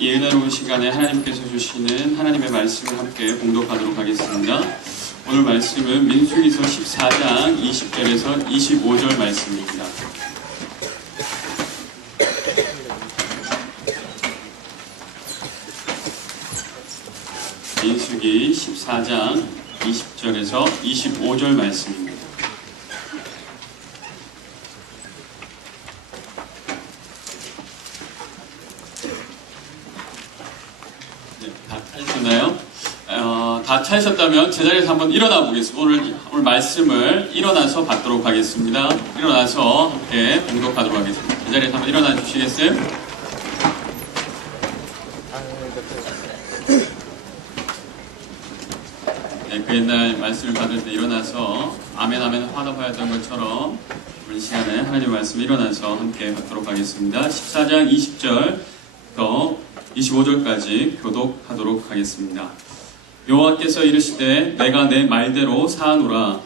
이 은혜로운 시간에 하나님께서 주시는 하나님의 말씀을 함께 봉독하도록 하겠습니다. 오늘 말씀은 민수기서 14장 20절에서 25절 말씀입니다. 민수기 14장 20절에서 25절 말씀입니다. 다 찾으셨나요? 다 찾으셨다면 제자리에서 한번 일어나 보겠습니다. 오늘 말씀을 일어나서 받도록 하겠습니다. 일어나서 함께 봉독하도록 하겠습니다. 제자리에서 한번 일어나 주시겠어요? 네, 그 옛날 말씀을 받을 때 일어나서 아멘 아멘 화답하였던 것처럼 우리 시간에 하나님의 말씀 일어나서 함께 받도록 하겠습니다. 14장 20절부터 25절까지 교독하도록 하겠습니다. 여호와께서 이르시되 내가 내 말대로 사하노라.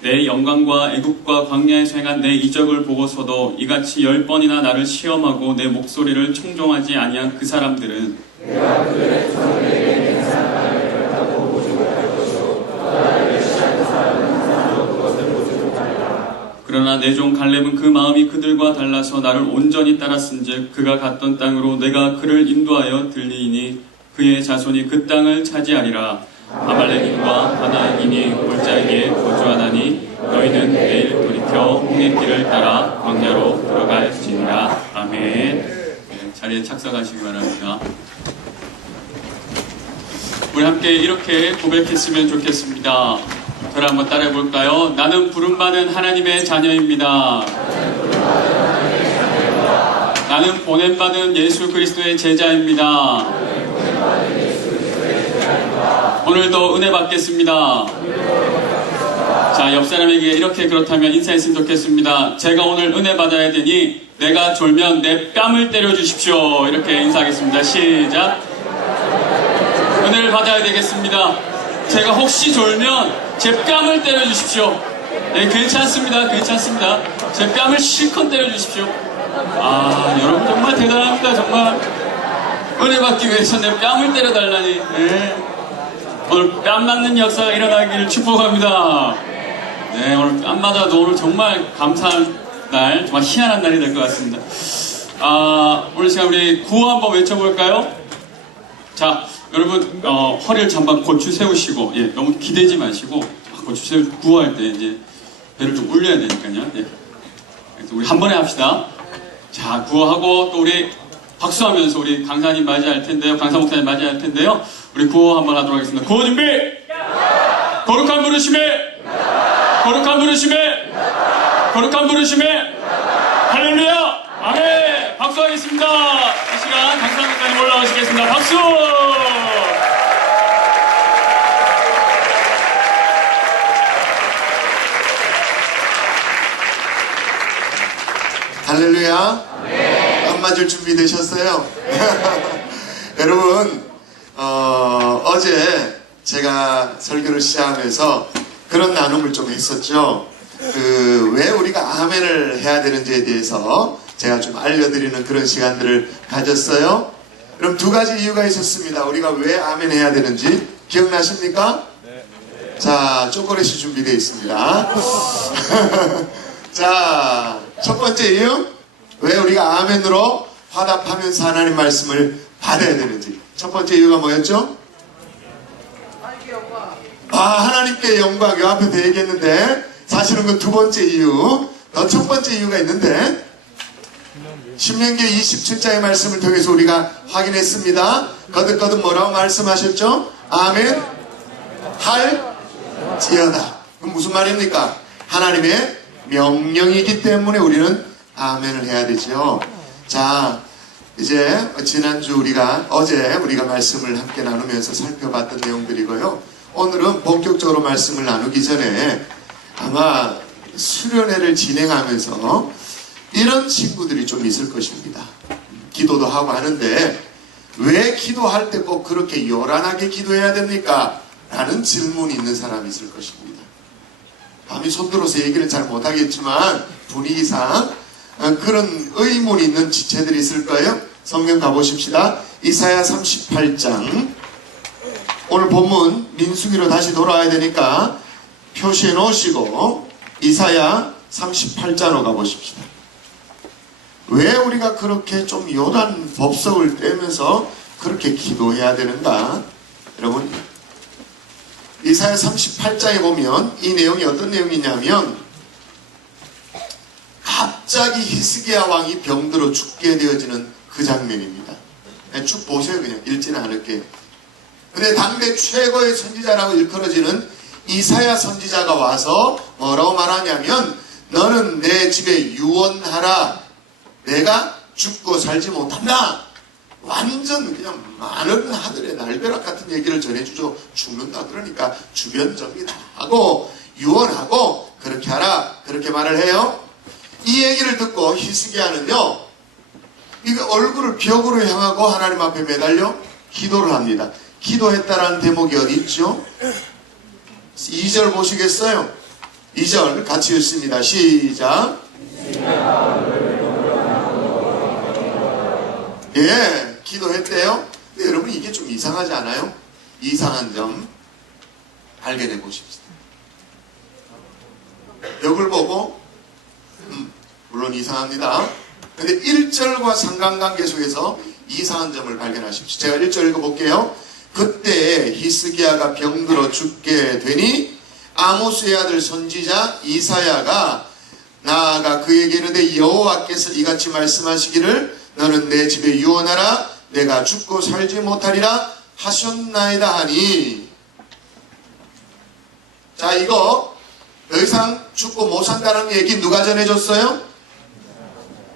내 영광과 애국과 광야에서 행한 내 이적을 보고서도 이같이 10번이나 나를 시험하고 내 목소리를 청종하지 아니한 그 사람들은 내가 그들의 조상에게 낸 사랑을 결단하고 보지 못할 것이요 또 나를 멸시하는 사람은 항상 그것을 보지 못하리라. 그러나 내 종 갈렙은 그 마음이 그들과 달라서 나를 온전히 따랐은즉 그가 갔던 땅으로 내가 그를 인도하여 들리니 그의 자손이 그 땅을 차지하리라. 아말렉인과 하나님이 골짜기에 거주하나니 너희는 내일 돌이켜 홍해 길을 따라 광야로 들어갈지니라. 아멘. 네, 자리에 착석하시기 바랍니다. 우리 함께 이렇게 고백했으면 좋겠습니다. 저를 한번 따라해 볼까요? 나는 부름받은 하나님의 자녀입니다. 나는 보냄받은 예수 그리스도의 제자입니다. 오늘도 은혜 받겠습니다. 자, 옆 사람에게 이렇게 그렇다면 인사했으면 좋겠습니다. 제가 오늘 은혜 받아야 되니 내가 졸면 내 뺨을 때려 주십시오. 이렇게 인사하겠습니다. 시작. 은혜를 받아야 되겠습니다. 제가 혹시 졸면 제 뺨을 때려 주십시오. 네, 괜찮습니다. 괜찮습니다. 제 뺨을 실컷 때려 주십시오. 아, 여러분 정말 대단합니다. 정말 은혜 받기 위해서 내 뺨을 때려 달라니. 네. 오늘 뺨 맞는 역사가 일어나기를 축복합니다. 네, 오늘 뺨 맞아도 오늘 정말 감사한 날, 정말 희한한 날이 될 것 같습니다. 오늘 시간 우리 구호 한번 외쳐볼까요? 자, 여러분 허리를 잠깐 고추 세우시고, 예, 너무 기대지 마시고 고추 세우 구호할 때 이제 배를 좀 올려야 되니까요. 예. 그래서 우리 한 번에 합시다. 자, 구호하고 또 우리 박수하면서 우리 강사님 맞이할 텐데요. 강사 목사님 맞이할 텐데요. 우리 구호 한번 하도록 하겠습니다. 구호 준비! 거룩한 부르심에! 거룩한 부르심에! 거룩한 부르심에! 할렐루야! 아멘! 박수하겠습니다. 이 시간 강사 목사님 올라오시겠습니다. 박수! 할렐루야! 안 맞을 준비 되셨어요? 여러분, 어제 제가 설교를 시작하면서 그런 나눔을 좀 했었죠. 왜 우리가 아멘을 해야 되는지에 대해서 제가 좀 알려드리는 그런 시간들을 가졌어요. 그럼 두 가지 이유가 있었습니다. 우리가 왜 아멘 해야 되는지 기억나십니까? 자, 초콜릿이 준비되어 있습니다. 자, 첫 번째 이유, 왜 우리가 아멘으로 화답하면서 하나님 말씀을 받아야 되는지. 첫 번째 이유가 뭐였죠? 하나님께 영광. 요 앞에서 얘기했는데 사실은 그 두 번째 이유, 더 첫 번째 이유가 있는데 신명기 27장의 말씀을 통해서 우리가 확인했습니다. 거듭거듭 뭐라고 말씀하셨죠? 아멘 할지어다. 그럼 무슨 말입니까? 하나님의 명령이기 때문에 우리는 아멘을 해야 되죠. 자, 이제 지난주 어제 우리가 말씀을 함께 나누면서 살펴봤던 내용들이고요. 오늘은 본격적으로 말씀을 나누기 전에 아마 수련회를 진행하면서 이런 친구들이 좀 있을 것입니다. 기도도 하고 하는데 왜 기도할 때 꼭 그렇게 요란하게 기도해야 됩니까? 라는 질문이 있는 사람이 있을 것입니다. 감히 손들어서 얘기는 잘 못하겠지만 분위기상 그런 의문이 있는 지체들이 있을 거예요. 성경 가보십시다. 이사야 38장. 오늘 본문 민수기로 다시 돌아와야 되니까 표시해 놓으시고 이사야 38장으로 가보십시다. 왜 우리가 그렇게 좀 요단 법석을 떼면서 그렇게 기도해야 되는가? 여러분, 이사야 38장에 보면 이 내용이 어떤 내용이냐면 갑자기 히스기야 왕이 병들어 죽게 되어지는 그 장면입니다. 쭉 보세요. 그냥 읽지는 않을게요. 근데 당대 최고의 선지자라고 일컬어지는 이사야 선지자가 와서 뭐라고 말하냐면 너는 내 집에 유언하라. 내가 죽고 살지 못한다. 완전 그냥 많은 하늘의 날벼락 같은 얘기를 전해주죠. 죽는다 그러니까 주변 정리 다 하고 유언하고 그렇게 하라. 그렇게 말을 해요. 이 얘기를 듣고 히스기야는요, 이거 얼굴을 벽으로 향하고 하나님 앞에 매달려 기도를 합니다. 기도했다라는 대목이 어디 있죠? 2절 보시겠어요? 2절 같이 읽습니다. 시작. 예, 기도했대요. 근데 여러분 이게 좀 이상하지 않아요? 이상한 점 발견해 보십시다. 벽을 보고 물론 이상합니다. 근데 1절과 상관관계 속에서 이상한 점을 발견하십시오. 제가 1절 읽어볼게요. 그때 히스기야가 병들어 죽게 되니 아모스의 아들 선지자 이사야가 나아가 그에게 이르되 여호와께서 이같이 말씀하시기를 너는 내 집에 유언하라. 내가 죽고 살지 못하리라 하셨나이다 하니. 자, 이거 더 이상 죽고 못 산다는 얘기 누가 전해줬어요?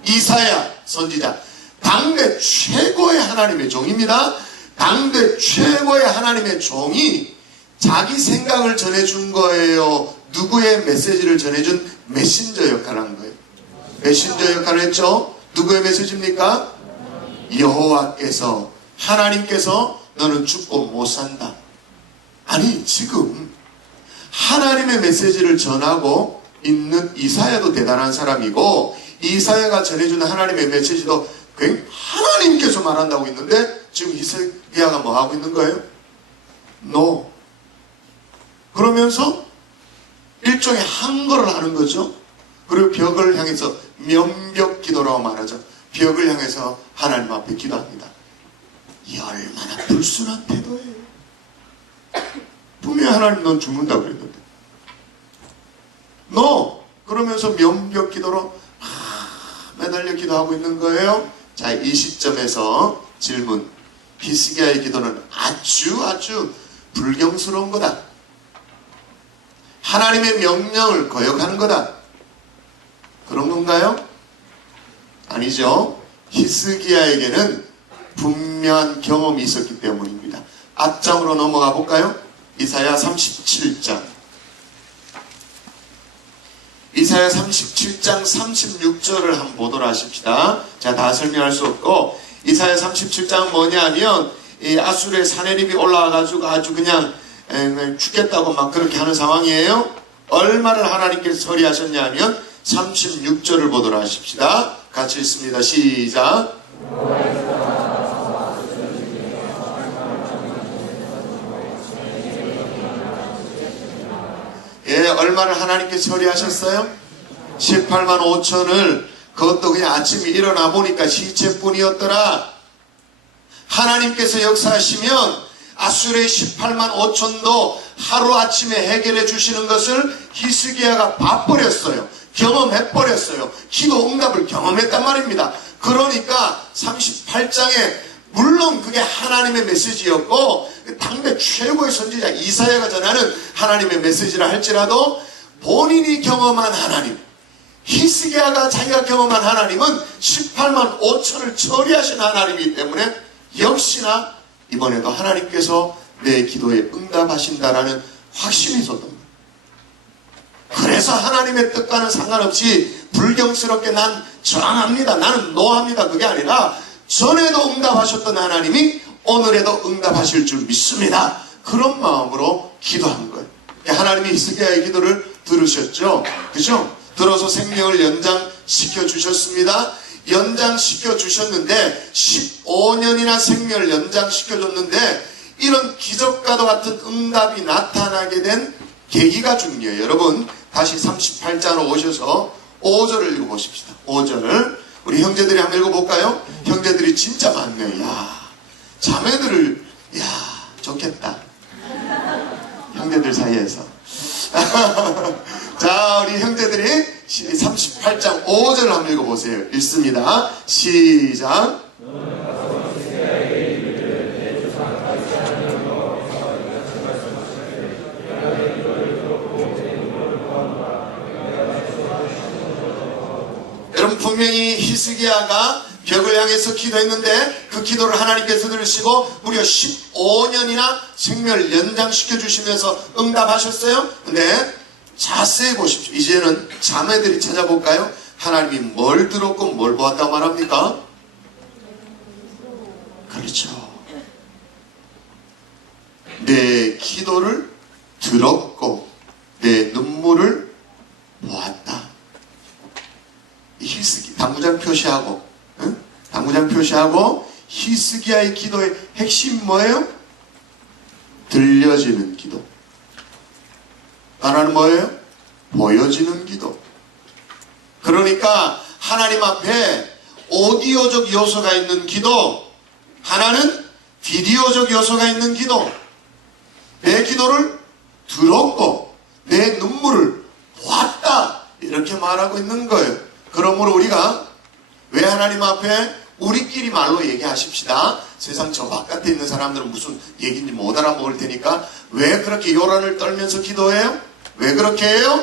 이사야 선지자. 당대 최고의 하나님의 종입니다. 당대 최고의 하나님의 종이 자기 생각을 전해준 거예요? 누구의 메시지를 전해준 메신저 역할을 한 거예요? 메신저 역할을 했죠? 누구의 메시지입니까? 여호와께서, 하나님께서 너는 죽고 못 산다. 아니, 지금 하나님의 메시지를 전하고 있는 이사야도 대단한 사람이고, 이사야가 전해준 하나님의 메시지도 하나님께서 말한다고 있는데 지금 히스기야가 뭐 하고 있는 거예요? No. 그러면서 일종의 항거를 하는 거죠. 그리고 벽을 향해서 면벽 기도라고 말하죠. 벽을 향해서 하나님 앞에 기도합니다. 이 얼마나 불순한 태도예요. 분명히 하나님 넌 죽는다고 그랬는데 No. 그러면서 면벽 기도로 매달려 기도하고 있는 거예요. 자, 이 시점에서 질문. 히스기야의 기도는 아주 불경스러운 거다. 하나님의 명령을 거역하는 거다. 그런 건가요? 아니죠. 히스기야에게는 분명한 경험이 있었기 때문입니다. 앞장으로 넘어가 볼까요? 이사야 37장. 이사야 37장 36절을 한번 보도록 하십시다. 자, 다 설명할 수 없고, 이사야 37장은 뭐냐면, 이 아수르의 사내립이 올라와가지고 아주 그냥 죽겠다고 막 그렇게 하는 상황이에요. 얼마를 하나님께서 처리하셨냐면, 36절을 보도록 하십시다. 같이 읽습니다. 시작. 예, 얼마를 하나님께 처리하셨어요? 18만 5천을, 그것도 그냥 아침에 일어나 보니까 시체뿐이었더라. 하나님께서 역사하시면 아수르의 18만 5천도 하루아침에 해결해 주시는 것을 히스기야가 봐버렸어요. 경험해버렸어요. 기도 응답을 경험했단 말입니다. 그러니까 38장에 물론 그게 하나님의 메시지였고 당대 최고의 선지자 이사야가 전하는 하나님의 메시지라 할지라도 본인이 경험한 하나님, 히스기야가 자기가 경험한 하나님은 18만 5천을 처리하신 하나님이기 때문에 역시나 이번에도 하나님께서 내 기도에 응답하신다라는 확신이 있었던 거예요. 그래서 하나님의 뜻과는 상관없이 불경스럽게 난 저항합니다, 나는 노합니다, 그게 아니라 전에도 응답하셨던 하나님이 오늘에도 응답하실 줄 믿습니다. 그런 마음으로 기도한 거예요. 하나님이 히스기야의 기도를 들으셨죠? 그죠? 들어서 생명을 연장시켜 주셨습니다. 연장시켜 주셨는데 15년이나 생명을 연장시켜 줬는데 이런 기적과도 같은 응답이 나타나게 된 계기가 중요해요. 여러분 다시 38장으로 오셔서 5절을 읽어보십시다. 5절 우리 형제들이 한번 읽어볼까요? 형제들이 진짜 많네. 야 자매들을 좋겠다. 형제들 사이에서 자 우리 형제들이 38장 5절을 한번 읽어보세요. 읽습니다. 시작. 여러분 분명히 히스기야가 벽을 향해서 기도했는데 그 기도를 하나님께서 들으시고 무려 15년이나 생명을 연장시켜 주시면서 응답하셨어요. 근데 자세히 보십시오. 이제는 자매들이 찾아볼까요? 하나님이 뭘 들었고 뭘 보았다고 말합니까? 그렇죠. 내 기도를 들었고 내 눈물을 보았다. 히스기 당구장 표시하고 당구장 표시하고 히스기야의 기도의 핵심 뭐예요? 들려지는 기도. 하나는 뭐예요? 보여지는 기도. 그러니까 하나님 앞에 오디오적 요소가 있는 기도, 하나는 비디오적 요소가 있는 기도. 내 기도를 들었고 내 눈물을 보았다 이렇게 말하고 있는 거예요. 그러므로 우리가 왜 하나님 앞에 우리끼리 말로 얘기하십시다. 세상 저 바깥에 있는 사람들은 무슨 얘기인지 못 알아먹을 테니까 왜 그렇게 요란을 떨면서 기도해요? 왜 그렇게 해요?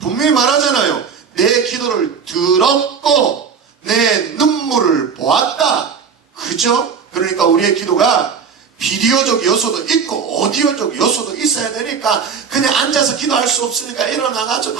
분명히 말하잖아요. 내 기도를 들었고 내 눈물을 보았다. 그죠? 그러니까 우리의 기도가 비디오적 요소도 있고 오디오적 요소도 있어야 되니까 그냥 앉아서 기도할 수 없으니까 일어나가지고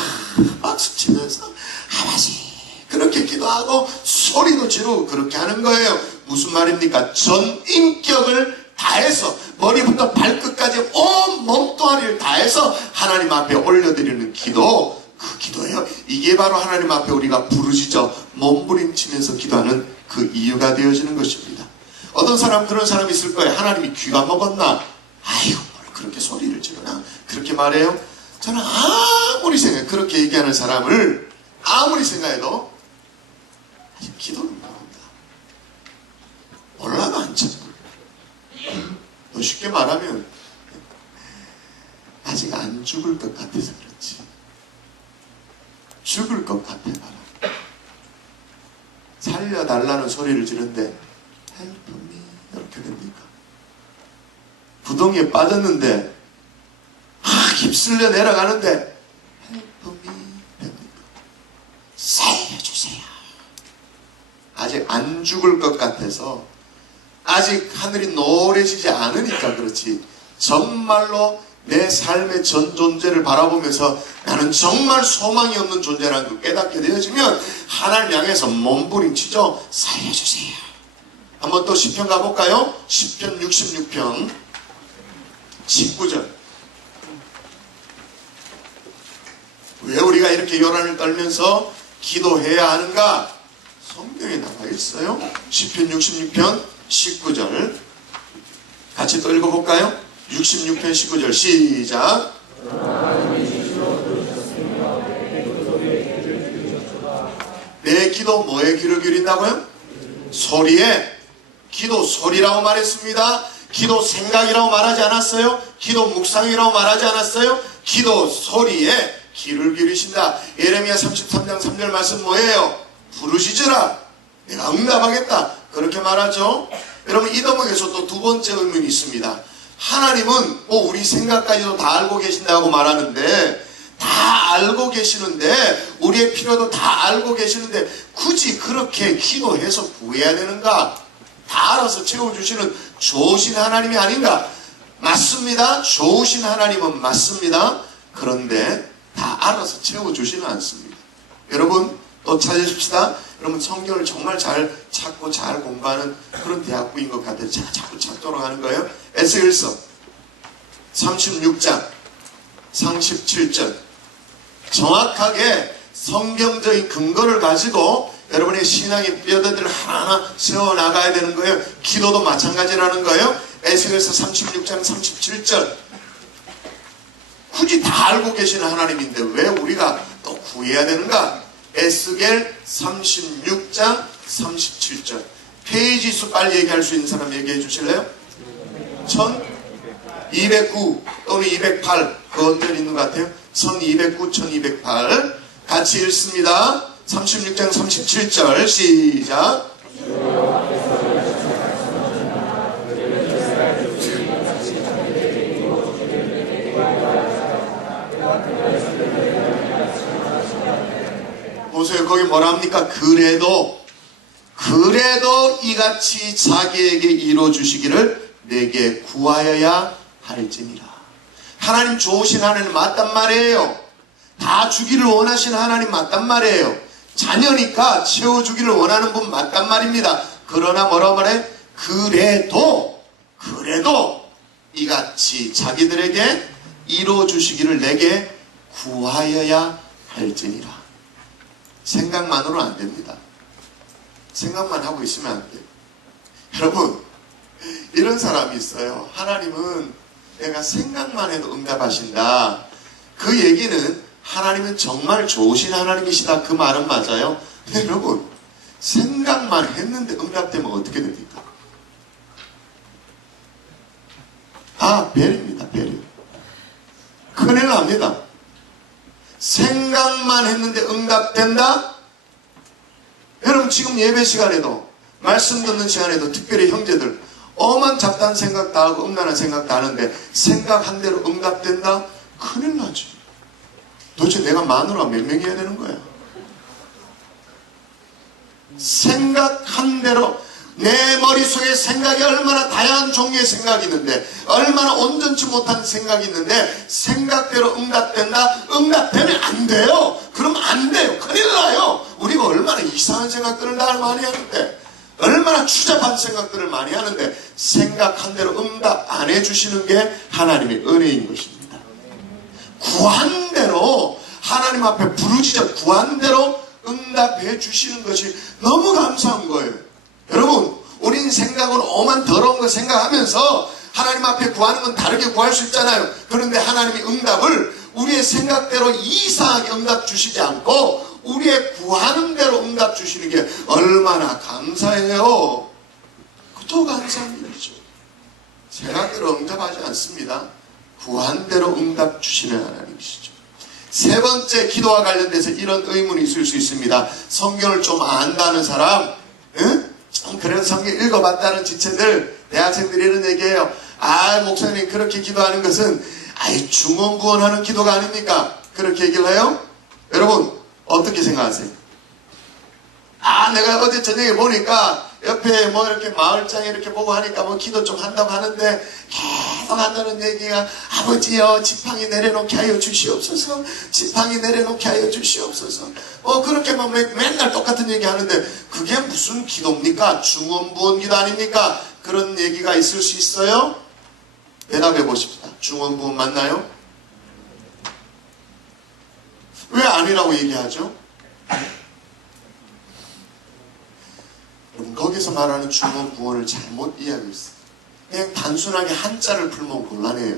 박수 치면서 아버지 그렇게 기도하고 소리도 지르고 그렇게 하는 거예요. 무슨 말입니까? 전 인격을 다해서 머리부터 발끝까지 온 몸뚱아리를 다해서 하나님 앞에 올려드리는 기도, 그 기도예요. 이게 바로 하나님 앞에 우리가 부르짖어 몸부림치면서 기도하는 그 이유가 되어지는 것입니다. 어떤 사람 그런 사람이 있을 거예요. 하나님이 귀가 먹었나? 아이고 뭘 그렇게 소리를 지르나? 그렇게 말해요? 저는 아무리 생각해 그렇게 얘기하는 사람을 아무리 생각해도 아직 기도는 못한다. 몰라도 안 쳐. 더 쉽게 말하면 아직 안 죽을 것 같아서 그렇지. 죽을 것 같아 봐라. 살려달라는 소리를 지르는데 help me 이렇게 됩니까? 구덩이에 빠졌는데 휩쓸려 내려가는데 help me 됩니까? 살려주세요. 아직 안 죽을 것 같아서 아직 하늘이 노래지지 않으니까 그렇지. 정말로 내 삶의 전 존재를 바라보면서 나는 정말 소망이 없는 존재라는 걸 깨닫게 되어지면 하나님 향해서 몸부림치죠. 살려주세요. 한번 또 시편 가볼까요? 시편 66편 19절. 왜 우리가 이렇게 요란을 떨면서 기도해야 하는가? 성경에 나와 있어요. 시편 66편 19절 같이 또 읽어볼까요? 66편 19절 시작. 내 기도 뭐에 귀를 기울인다고요? 소리에. 기도 소리라고 말했습니다. 기도 생각이라고 말하지 않았어요? 기도 묵상이라고 말하지 않았어요? 기도 소리에 귀를 기울이신다. 예레미야 33장 3절 말씀 뭐예요? 부르짖으라 내가 응답하겠다 그렇게 말하죠. 여러분 이 대목에서 또 두 번째 의문이 있습니다. 하나님은 우리 생각까지도 다 알고 계신다고 말하는데 다 알고 계시는데 우리의 필요도 다 알고 계시는데 굳이 그렇게 기도해서 구해야 되는가? 다 알아서 채워주시는 좋으신 하나님이 아닌가? 맞습니다. 좋으신 하나님은 맞습니다. 그런데 다 알아서 채워주지는 않습니다. 여러분 또 찾으십시다. 여러분 성경을 정말 잘 찾고 잘 공부하는 그런 대학부인 것 같아요. 자꾸 찾도록 하는 거예요. 에스겔서 36장 37절 정확하게 성경적인 근거를 가지고 여러분의 신앙의 뼈대들을 하나하나 세워나가야 되는 거예요. 기도도 마찬가지라는 거예요. 에스겔서 36장 37절. 굳이 다 알고 계시는 하나님인데 왜 우리가 또 구해야 되는가? 에스겔 36장 37절. 페이지 수 빨리 얘기할 수 있는 사람 얘기해 주실래요? 1209 또는 208. 그 어떤 있는 것 같아요? 1209, 1208. 같이 읽습니다. 36장 37절 시작. 보세요. 거기 뭐라 합니까? 그래도 이같이 자기에게 이루어주시기를 내게 구하여야 할지니라. 하나님 좋으신 하나님 맞단 말이에요. 다 주기를 원하시는 하나님 맞단 말이에요. 자녀니까 채워주기를 원하는 분 맞단 말입니다. 그러나 뭐라 말해? 그래도 이같이 자기들에게 이루어주시기를 내게 구하여야 할지니라. 생각만으로는 안 됩니다. 생각만 하고 있으면 안 돼요. 여러분, 이런 사람이 있어요. 하나님은 내가 생각만 해도 응답하신다. 그 얘기는 하나님은 정말 좋으신 하나님이시다. 그 말은 맞아요. 근데 여러분, 생각만 했는데 응답되면 어떻게 됩니까? 배려입니다. 배려. 큰일 납니다. 생각만 했는데 응답된다? 여러분, 지금 예배 시간에도 말씀 듣는 시간에도 특별히 형제들 엄한 잡다한 생각 다 하고 음란한 생각 다 하는데 생각한 대로 응답된다? 큰일 나죠. 도대체 내가 마누라 몇 명이어야 되는 거야? 생각한 대로 내 머릿속에 생각이 얼마나 다양한 종류의 생각이 있는데 얼마나 온전치 못한 생각이 있는데 생각대로 응답된다? 응답되면 안 돼요. 그러면 안 돼요. 큰일 나요. 우리가 얼마나 이상한 생각들을 날 많이 하는데 얼마나 추잡한 생각들을 많이 하는데 생각한 대로 응답 안 해주시는 게 하나님의 은혜인 것입니다. 구한 대로 하나님 앞에 부르짖어 구한 대로 응답해 주시는 것이 너무 감사한 거예요. 여러분, 우린 생각으로 오만 더러운 거 생각하면서 하나님 앞에 구하는 건 다르게 구할 수 있잖아요. 그런데 하나님이 응답을 우리의 생각대로 이상하게 응답 주시지 않고 우리의 구하는 대로 응답 주시는 게 얼마나 감사해요. 더 감사한 일이죠. 생각대로 응답하지 않습니다. 구한 대로 응답 주시는 하나님이시죠. 세 번째, 기도와 관련돼서 이런 의문이 있을 수 있습니다. 성경을 좀 안다는 사람, 좀 그래도 성경 읽어봤다는 지체들, 대학생들이 이런 얘기해요. 목사님 그렇게 기도하는 것은 중언부언하는 기도가 아닙니까? 그렇게 얘기를 해요? 여러분, 어떻게 생각하세요? 내가 어제 저녁에 보니까 옆에 뭐 이렇게 마을장에 이렇게 보고 하니까 뭐 기도 좀 한다고 하는데 계속 한다는 얘기가 아버지여 지팡이 내려놓게 하여 주시옵소서, 지팡이 내려놓게 하여 주시옵소서. 그렇게만 맨날 똑같은 얘기 하는데 그게 무슨 기도입니까? 중언부언 기도 아닙니까? 그런 얘기가 있을 수 있어요? 대답해 보십시다. 중언부언 맞나요? 왜 아니라고 얘기하죠? 거기서 말하는 중언부언을 잘못 이해하고 있어요. 그냥 단순하게 한자를 풀면 곤란해요.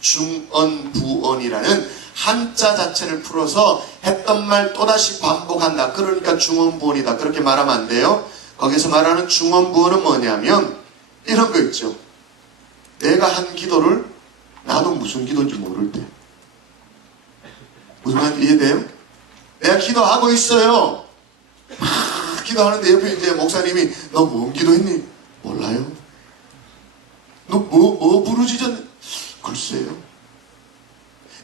중언부언이라는 한자 자체를 풀어서 했던 말 또다시 반복한다. 그러니까 중언부언이다. 그렇게 말하면 안 돼요. 거기서 말하는 중언부언은 뭐냐면 이런 거 있죠. 내가 한 기도를 나도 무슨 기도인지 모를 때. 무슨 말인지 이해돼요? 내가 기도하고 있어요. 기도하는데 옆에 이제 목사님이 너 뭔 기도했니? 몰라요. 너 뭐 부르짖었니? 글쎄요.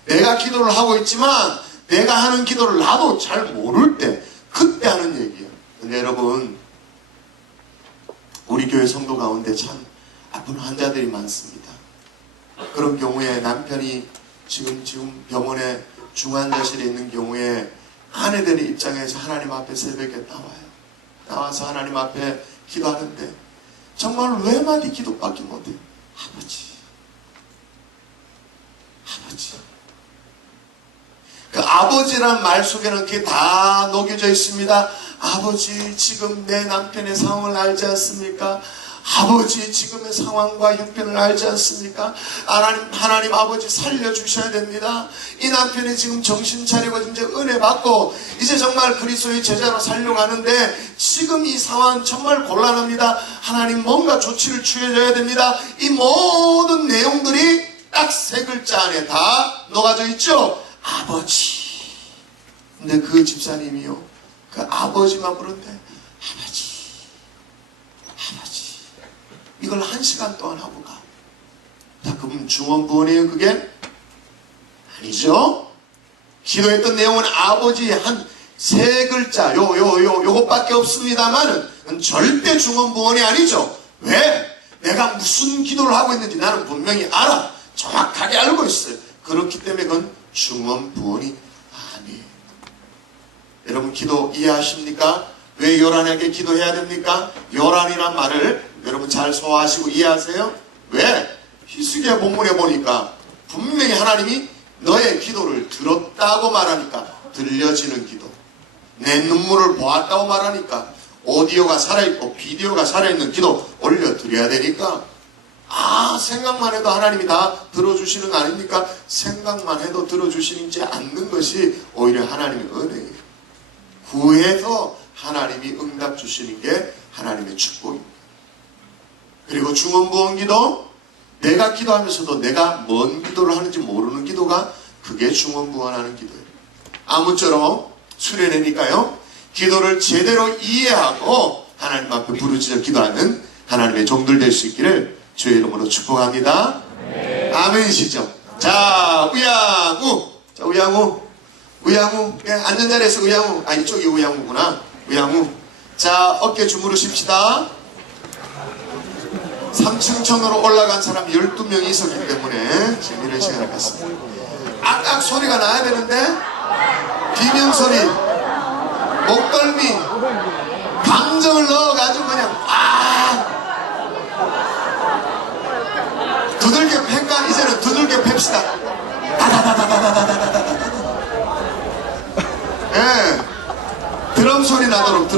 내가 기도를 하고 있지만 내가 하는 기도를 나도 잘 모를 때 그때 하는 얘기예요. 근데 여러분, 우리 교회 성도 가운데 참 아픈 환자들이 많습니다. 그런 경우에 남편이 지금 병원에 중환자실에 있는 경우에 아내들의 입장에서 하나님 앞에 새벽에 나와서 하나님 앞에 기도하는데 정말 외마디 기도밖에 못해요. 아버지. 그 아버지란 말 속에는 그게 다 녹여져 있습니다. 아버지, 지금 내 남편의 상황을 알지 않습니까? 아버지, 지금의 상황과 형편을 알지 않습니까? 하나님 아버지 살려주셔야 됩니다. 이 남편이 지금 정신 차리고 이제 은혜 받고 이제 정말 그리스도의 제자로 살려고 하는데 지금 이 상황 정말 곤란합니다. 하나님 뭔가 조치를 취해줘야 됩니다. 이 모든 내용들이 딱 세 글자 안에 다 녹아져 있죠. 아버지. 근데 그 집사님이요, 그 아버지만 부른데 아버지 이걸 1시간 동안 하고 가. 자, 그럼 중원부원이에요 그게? 아니죠. 기도했던 내용은 아버지 한 세 글자 요것밖에 없습니다만은 절대 중원부원이 아니죠. 왜? 내가 무슨 기도를 하고 있는지 나는 분명히 알아. 정확하게 알고 있어요. 그렇기 때문에 그건 중원부원이 아니에요. 여러분 기도 이해하십니까? 왜 요란하게 기도해야 됩니까? 요란이란 말을 여러분 잘 소화하시고 이해하세요? 왜? 히스기야 본문에 보니까 분명히 하나님이 너의 기도를 들었다고 말하니까 들려지는 기도, 내 눈물을 보았다고 말하니까 오디오가 살아있고 비디오가 살아있는 기도 올려드려야 되니까 생각만 해도 하나님이 다 들어주시는 거 아닙니까? 생각만 해도 들어주시지 않는 것이 오히려 하나님의 은혜예요. 구해서 하나님이 응답 주시는 게 하나님의 축복입니다. 그리고 중원부원 기도, 내가 기도하면서도 내가 뭔 기도를 하는지 모르는 기도가 그게 중원부원하는 기도예요. 아무쪼록 수련회니까요, 기도를 제대로 이해하고 하나님 앞에 부르짖어 기도하는 하나님의 종들 될 수 있기를 주의 이름으로 축복합니다. 네. 아멘이시죠? 자, 우양우. 자, 우양우. 예, 앉는 자리에서 우양우. 이쪽이 우양우구나. 우양우. 자, 어깨 주무르십시다. 3층 천으로 올라간 사람 12명이 있었기 때문에 지금 이런 시간을 갖습니다. 악악 소리가 나야 되는데 비명소리, 목덜미, 감정을 넣어가지고 그냥 두들겨 팰까? 이제는 두들겨 팹시다. 예, 드럼 소리 나도록.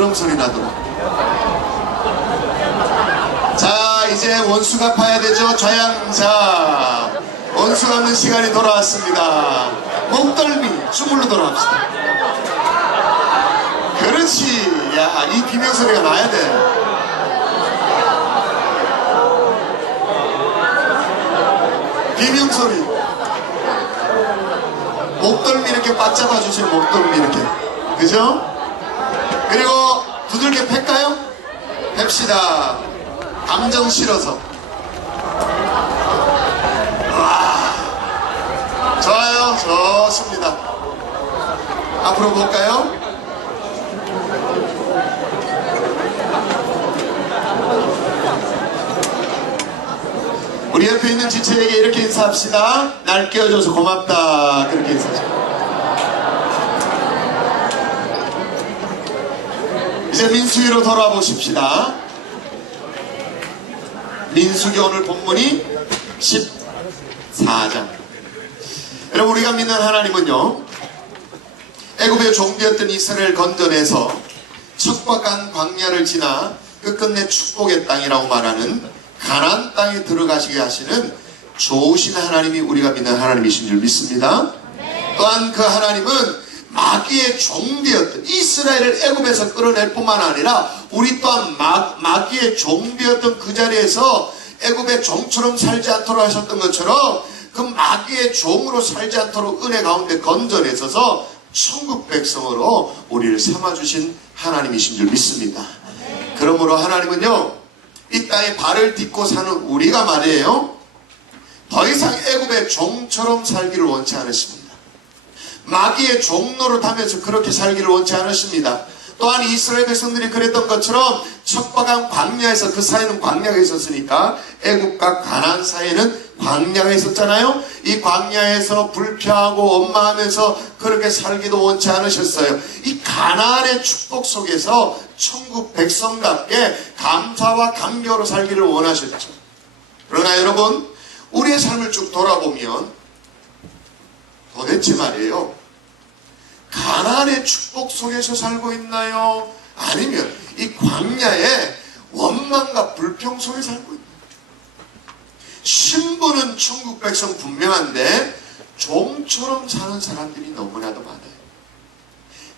자, 이제 원수 갚아야 되죠. 좌양자 원수 갚는 시간이 돌아왔습니다. 목덜미 주물러 돌아갑시다. 그렇지. 야, 이 비명소리가 나야 돼. 비명소리, 목덜미 이렇게 빠잡아 주세요. 목덜미 이렇게, 그죠? 그리고 두들겨 팰까요? 팹시다. 감정 실어서. 와, 좋아요. 좋습니다. 앞으로 볼까요? 우리 옆에 있는 지체에게 이렇게 인사합시다. 날 깨워줘서 고맙다. 그렇게 인사하시죠. 이제 민수기로 돌아보십시다. 민수기 오늘 본문이 14장. 여러분, 우리가 믿는 하나님은요, 애굽의 종되었던 이스라엘 건져내서 척박한 광야를 지나 끝끝내 축복의 땅이라고 말하는 가나안 땅에 들어가시게 하시는 좋으신 하나님이 우리가 믿는 하나님이신 줄 믿습니다. 또한 그 하나님은 마귀의 종되었던 이스라엘을 애굽에서 끌어낼 뿐만 아니라 우리 또한 마귀의 종되었던 그 자리에서 애굽의 종처럼 살지 않도록 하셨던 것처럼 그 마귀의 종으로 살지 않도록 은혜 가운데 건져내셔서 천국 백성으로 우리를 삼아주신 하나님이신 줄 믿습니다. 그러므로 하나님은요, 이 땅에 발을 딛고 사는 우리가 말이에요, 더 이상 애굽의 종처럼 살기를 원치 않으십니다. 마귀의 종 노릇하면서 그렇게 살기를 원치 않으십니다. 또한 이스라엘 백성들이 그랬던 것처럼 척박한 광야에서, 그 사이는 광야가 있었으니까 애굽과 가나안 사이에는 광야가 있었잖아요. 이 광야에서 불평하고 원망하면서 그렇게 살기도 원치 않으셨어요. 이 가나안의 축복 속에서 천국 백성답게 감사와 감격으로 살기를 원하셨죠. 그러나 여러분, 우리의 삶을 쭉 돌아보면 도대체 말이에요, 가나안의 축복 속에서 살고 있나요? 아니면 이 광야의 원망과 불평 속에 살고 있나요? 신분은 천국 백성 분명한데 종처럼 사는 사람들이 너무나도 많아요.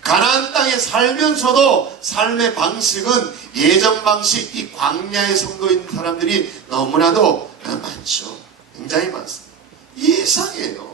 가나안 땅에 살면서도 삶의 방식은 예전 방식, 이 광야의 성도인 사람들이 너무나도 많죠. 굉장히 많습니다. 이상해요.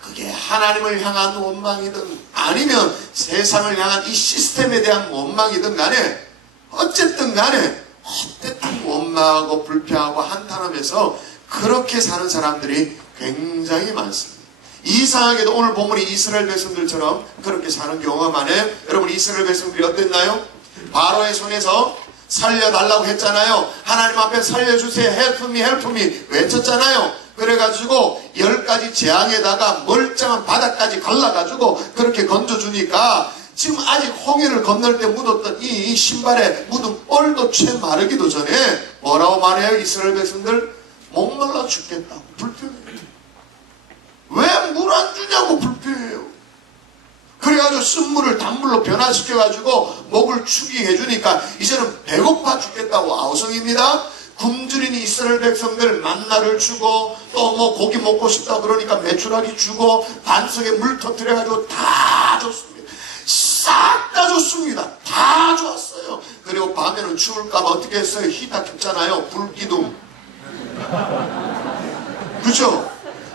그게 하나님을 향한 원망이든 아니면 세상을 향한 이 시스템에 대한 원망이든 간에 어쨌든 간에 어쨌든 원망하고 불평하고 한탄하면서 그렇게 사는 사람들이 굉장히 많습니다. 이상하게도 오늘 본문이 이스라엘 백성들처럼 그렇게 사는 경우가 많아요. 여러분, 이스라엘 백성들이 어땠나요? 바로의 손에서 살려달라고 했잖아요. 하나님 앞에 살려주세요. help me, help me 외쳤잖아요. 그래가지고 10가지 재앙에다가 멀쩡한 바닥까지 갈라가지고 그렇게 건져주니까 지금 아직 홍해를 건널 때 묻었던 이 신발에 묻은 뻘도 채 마르기도 전에 뭐라고 말해요? 이스라엘 백성들 목말라 죽겠다고 불평해요. 왜 물 안 주냐고 불평해요. 그래가지고 쓴물을 단물로 변화시켜가지고 목을 축이게 해주니까 이제는 배고파 죽겠다고 아우성입니다. 굶주린 이스라엘 백성들 만나를 주고 또 뭐 고기 먹고 싶다 그러니까 메추라기 주고 반석에 물 터뜨려가지고 다 줬습니다. 싹 다 줬습니다. 다 줬어요. 그리고 밤에는 추울까봐 어떻게 했어요? 히터 켰잖아요. 불기둥. 그죠?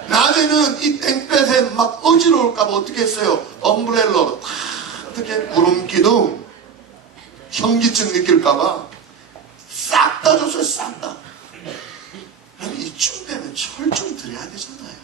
낮에는 이 땡볕에 막 어지러울까봐 어떻게 했어요? 엄브렐러로 다 어떻게 구름기둥 현기증 느낄까봐 싹 다 줬어요. 싹 다. 아니 이쯤 되면 철 좀 드려야 되잖아요.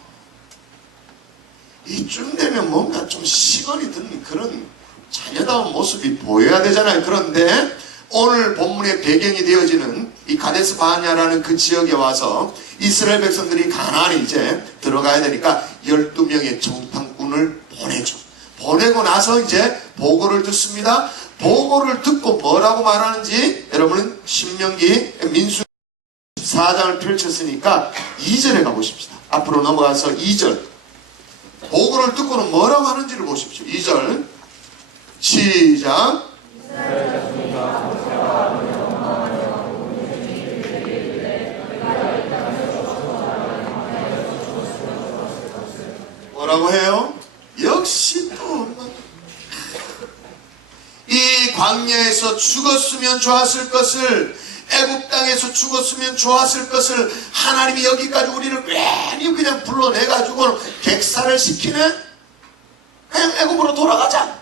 이쯤 되면 뭔가 좀 시건이 드는 그런 자녀다운 모습이 보여야 되잖아요. 그런데 오늘 본문의 배경이 되어지는 이 가데스 바냐라는 그 지역에 와서 이스라엘 백성들이 가나안에 이제 들어가야 되니까 12명의 정탐꾼을 보내죠. 보내고 나서 이제 보고를 듣습니다. 보고를 듣고 뭐라고 말하는지 여러분은 신명기 민수기 14장을 펼쳤으니까 2절에 가보십시다. 앞으로 넘어가서 2절 보고를 듣고는 뭐라고 하는지를 보십시오. 2절 시작. 뭐라고 해요? 역시 또 이 광야에서 죽었으면 좋았을 것을, 애굽 땅에서 죽었으면 좋았을 것을 하나님이 여기까지 우리를 괜히 그냥 불러내가지고 객사를 시키네? 그냥 애굽으로 돌아가자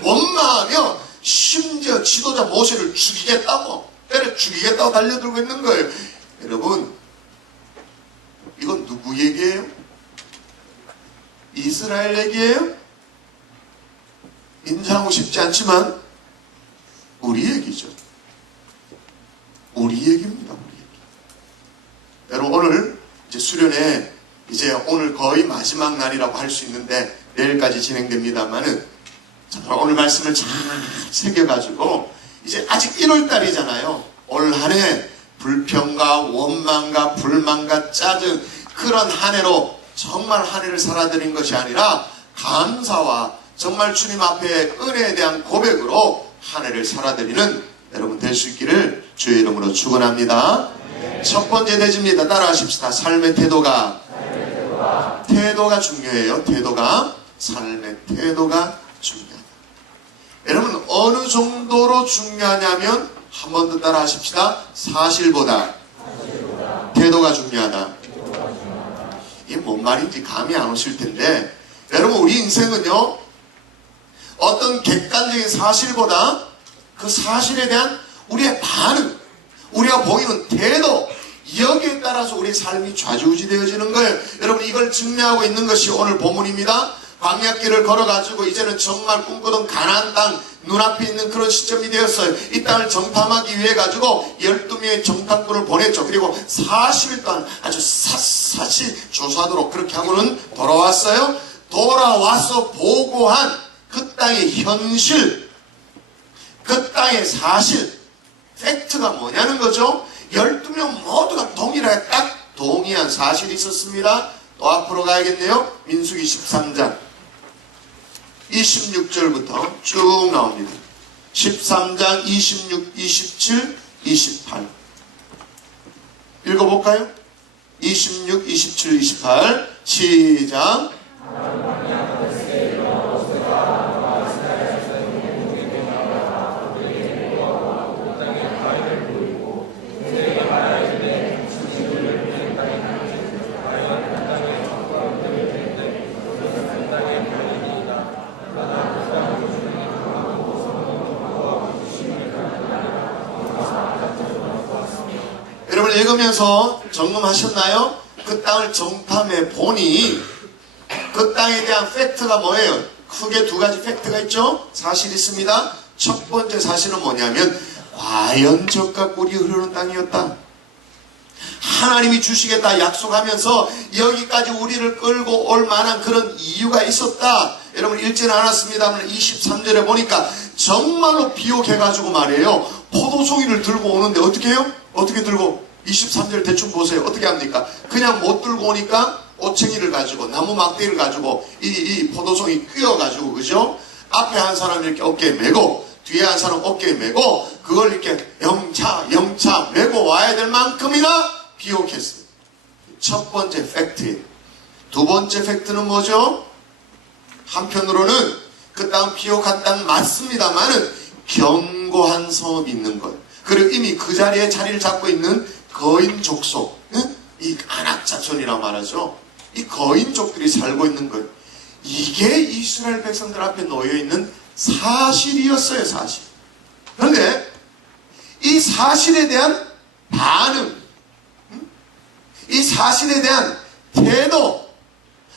원망하며 심지어 지도자 모세를 죽이겠다고 때려 죽이겠다고 달려들고 있는 거예요. 여러분, 이건 누구 얘기예요? 이스라엘 얘기예요? 인정하고 싶지 않지만 우리 얘기죠. 우리 얘기입니다. 우리 얘기. 여러분, 오늘 이제 수련회 이제 오늘 거의 마지막 날이라고 할 수 있는데 내일까지 진행됩니다만은 오늘 말씀을 잘 새겨가지고 이제 아직 1월달이잖아요. 올 한 해 불평과 원망과 불만과 짜증 그런 한 해로 정말 한 해를 살아드린 것이 아니라 감사와 정말 주님 앞에 은혜에 대한 고백으로 한 해를 살아드리는 여러분 될 수 있기를 주의 이름으로 축원합니다. 첫 번째 대지입니다. 따라하십시다. 삶의 태도가 중요해요. 삶의 태도가 중요하다. 여러분 어느 정도로 중요하냐면 한 번 더 따라하십시다. 사실보다 태도가 중요하다. 이게 뭔 말인지 감이 안 오실 텐데 여러분 우리 인생은요 어떤 객관적인 사실보다 그 사실에 대한 우리의 반응, 우리가 보이는 태도 여기에 따라서 우리의 삶이 좌지우지되어지는 거예요. 여러분 이걸 증명하고 있는 것이 오늘 본문입니다. 광야길을 걸어가지고 이제는 정말 꿈꾸던 가나안 땅 눈앞에 있는 그런 시점이 되었어요. 이 땅을 정탐하기 위해 가지고 12명의 정탐꾼을 보냈죠. 그리고 40일 동안 아주 샅샅이 조사하도록 그렇게 하고는 돌아왔어요. 돌아와서 보고한 그 땅의 현실, 그 땅의 사실, 팩트가 뭐냐는 거죠. 12명 모두가 동일하게 딱 동의한 사실이 있었습니다. 또 앞으로 가야겠네요. 민수기 13장. 26절부터 쭉 나옵니다. 13장 26, 27, 28 읽어볼까요? 26, 27, 28 시작. 여러분 읽으면서 점검하셨나요? 그 땅을 정탐해 보니 그 땅에 대한 팩트가 뭐예요? 크게 두 가지 팩트가 있죠? 사실이 있습니다. 첫 번째 사실은 뭐냐면 과연 젖과 꿀이 흐르는 땅이었다. 하나님이 주시겠다 약속하면서 여기까지 우리를 끌고 올 만한 그런 이유가 있었다. 여러분 읽지는 않았습니다만 23절에 보니까 정말로 비옥해가지고 말이에요. 포도송이를 들고 오는데 어떻게 해요? 어떻게 들고? 23절 대충 보세요. 어떻게 합니까? 그냥 못 들고 오니까 오챙이를 가지고 나무 막대기를 가지고 이 포도송이 끼어가지고 그죠? 앞에 한 사람 이렇게 어깨에 메고 뒤에 한 사람 어깨에 메고 그걸 이렇게 영차 메고 와야 될 만큼이나 비옥했어요. 첫 번째 팩트예요. 두 번째 팩트는 뭐죠? 한편으로는 그 땅 비옥한 땅 맞습니다만은 견고한 성읍이 있는 거예요. 그리고 이미 그 자리에 자리를 잡고 있는 거인 족속, 이 안악자손이라고 말하죠. 이 거인족들이 살고 있는 거예요. 이게 이스라엘 백성들 앞에 놓여있는 사실이었어요. 사실. 그런데 이 사실에 대한 반응, 이 사실에 대한 태도,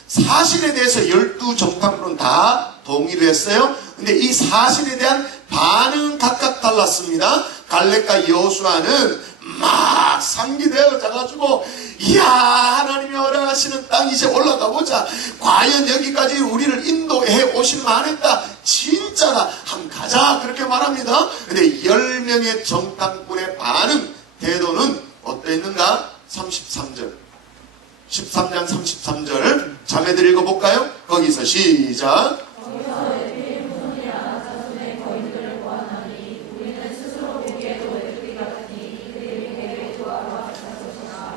사실에 대해서 12정탐꾼은 다 동의를 했어요. 근데 이 사실에 대한 반응은 각각 달랐습니다. 갈렙과 여호수아는 막 상기되어져가지고 이야 하나님이 허락하시는 땅 이제 올라가 보자. 과연 여기까지 우리를 인도해 오실 만했다. 진짜다. 한번 가자. 그렇게 말합니다. 근데 10명의 정탐꾼의 반응 태도는 어땠는가? 33절 13장 33절 자매들 읽어볼까요? 거기서 시작.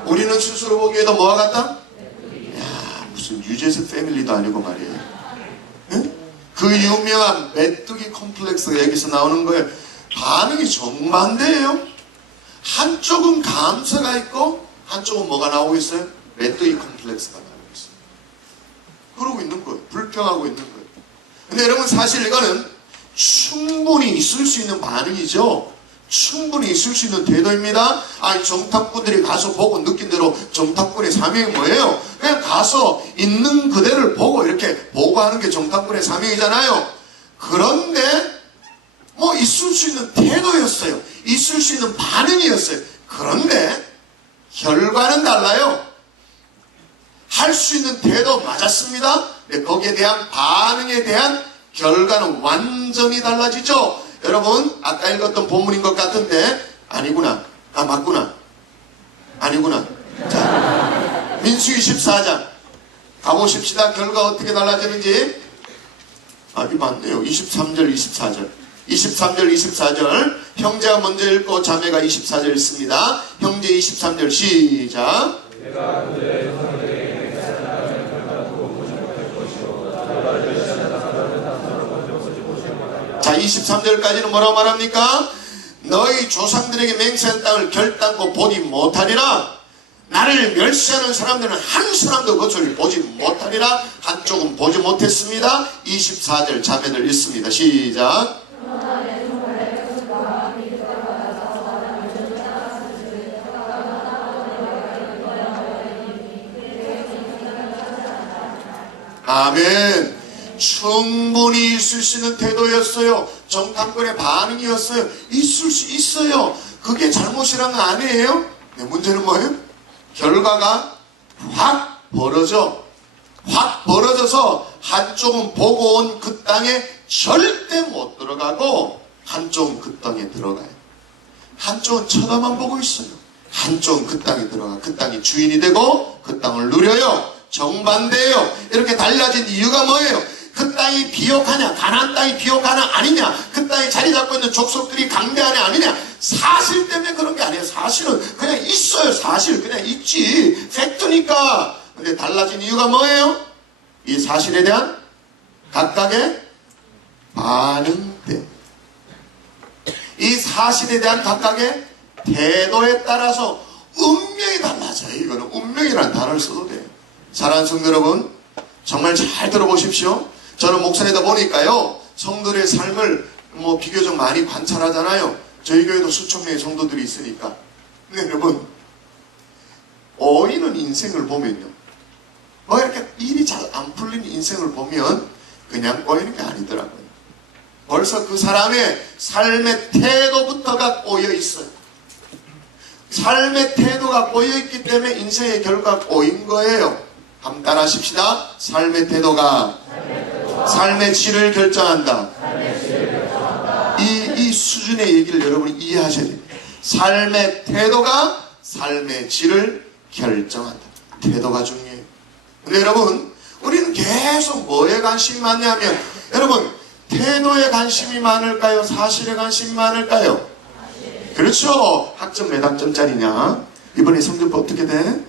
우리는 스스로 보기에도 뭐와 같다? 야, 무슨 유재석 패밀리도 아니고 말이에요. 응? 그 유명한 메뚜기 콤플렉스가 여기서 나오는 거예요. 반응이 정반대예요. 한쪽은 감사가 있고 한쪽은 뭐가 나오고 있어요? 메뚜기 콤플렉스가 나오고 있어요. 그러고 있는 거예요. 불평하고 있는 거예요. 근데 여러분 사실 이거는 충분히 있을 수 있는 반응이죠. 충분히 있을 수 있는 태도입니다. 아니 정탐꾼들이 가서 보고 느낀 대로 정탐꾼의 사명이 뭐예요? 그냥 가서 있는 그대를 보고 이렇게 보고하는 게 정탐꾼의 사명이잖아요. 그런데 뭐 있을 수 있는 태도였어요. 있을 수 있는 반응이었어요. 그런데 결과는 달라요. 할 수 있는 태도 맞았습니다. 근데 거기에 대한 반응에 대한 결과는 완전히 달라지죠. 여러분 아까 읽었던 본문인 것 같은데 아니구나. 아 맞구나. 아니구나. 자 민수기 14장 가보십시다. 결과 어떻게 달라지는지. 아 이 맞네요. 23절 24절 23절 24절 형제가 먼저 읽고 자매가 24절 읽습니다. 형제 23절 시작. 자 23절까지는 뭐라고 말합니까? 너희 조상들에게 맹세한 땅을 결단코 보지 못하리라. 나를 멸시하는 사람들은 한 사람도 그것을 보지 못하리라. 한쪽은 보지 못했습니다. 24절 자매들 읽습니다. 시작. 아멘. 충분히 있을 수 있는 태도였어요. 정탐꾼의 반응이었어요. 있을 수 있어요. 그게 잘못이란 거 아니에요? 네, 문제는 뭐예요? 결과가 확 벌어져서 한쪽은 보고 온 그 땅에 절대 못 들어가고 한쪽은 그 땅에 들어가요. 한쪽은 쳐다만 보고 있어요. 한쪽은 그 땅에 들어가 그 땅이 주인이 되고 그 땅을 누려요. 정반대예요. 이렇게 달라진 이유가 뭐예요? 그 땅이 비옥하냐, 가나안 땅이 비옥하냐 아니냐, 그 땅에 자리 잡고 있는 족속들이 강대하냐 아니냐, 사실 때문에 그런 게 아니에요. 사실은 그냥 있어요. 사실 그냥 있지, 팩트니까. 근데 달라진 이유가 뭐예요? 이 사실에 대한 각각의 반응대, 이 사실에 대한 각각의 태도에 따라서 운명이 달라져요. 이거는 운명이라는 단어를 써도 돼요. 사랑하는 성도 여러분, 정말 잘 들어보십시오. 저는 목사이다 보니까요, 성도들의 삶을 비교적 많이 관찰하잖아요. 저희 교회도 수천 명의 성도들이 있으니까. 근데 여러분, 어이는 인생을 보면요, 이렇게 일이 잘 안 풀린 인생을 보면 그냥 꼬이는 게 아니더라고요. 벌써 그 사람의 삶의 태도부터가 꼬여 있어요. 삶의 태도가 꼬여 있기 때문에 인생의 결과가 꼬인 거예요. 한번 따라 하십시다. 삶의 태도가 삶의 질을 결정한다. 이 수준의 얘기를 여러분이 이해하셔야 돼요. 삶의 태도가 삶의 질을 결정한다. 태도가 중요해요. 근데 여러분, 우리는 계속 뭐에 관심이 많냐면, 여러분, 태도에 관심이 많을까요? 사실에 관심이 많을까요? 그렇죠. 학점 몇 학점짜리냐? 이번에 성적표 어떻게 돼?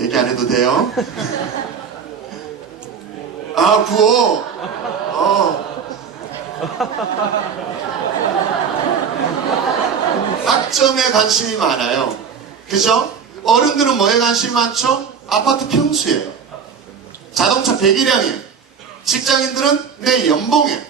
얘기 안 해도 돼요. 아, 9호. 학점에 관심이 많아요. 그죠? 어른들은 뭐에 관심이 많죠? 아파트 평수예요. 자동차 배기량이에요. 직장인들은 내 연봉이에요.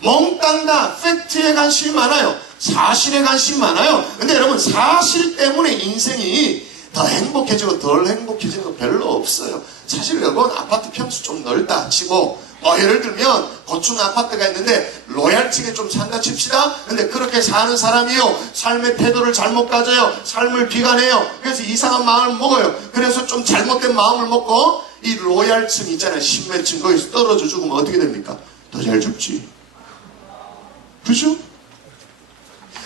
몽땅 다 팩트에 관심이 많아요. 사실에 관심이 많아요. 근데 여러분, 사실 때문에 인생이 더 행복해지고 덜 행복해지는 거 별로 없어요. 사실 여러분, 아파트 평수 좀 넓다 치고, 예를 들면 고층 아파트가 있는데 로얄층에 좀 산다 칩시다. 근데 그렇게 사는 사람이요, 삶의 태도를 잘못 가져요. 삶을 비관해요. 그래서 이상한 마음을 먹어요. 그래서 좀 잘못된 마음을 먹고 이 로얄층 있잖아요, 신매층, 거기서 떨어져 죽으면 어떻게 됩니까? 더 잘 죽지. 그죠?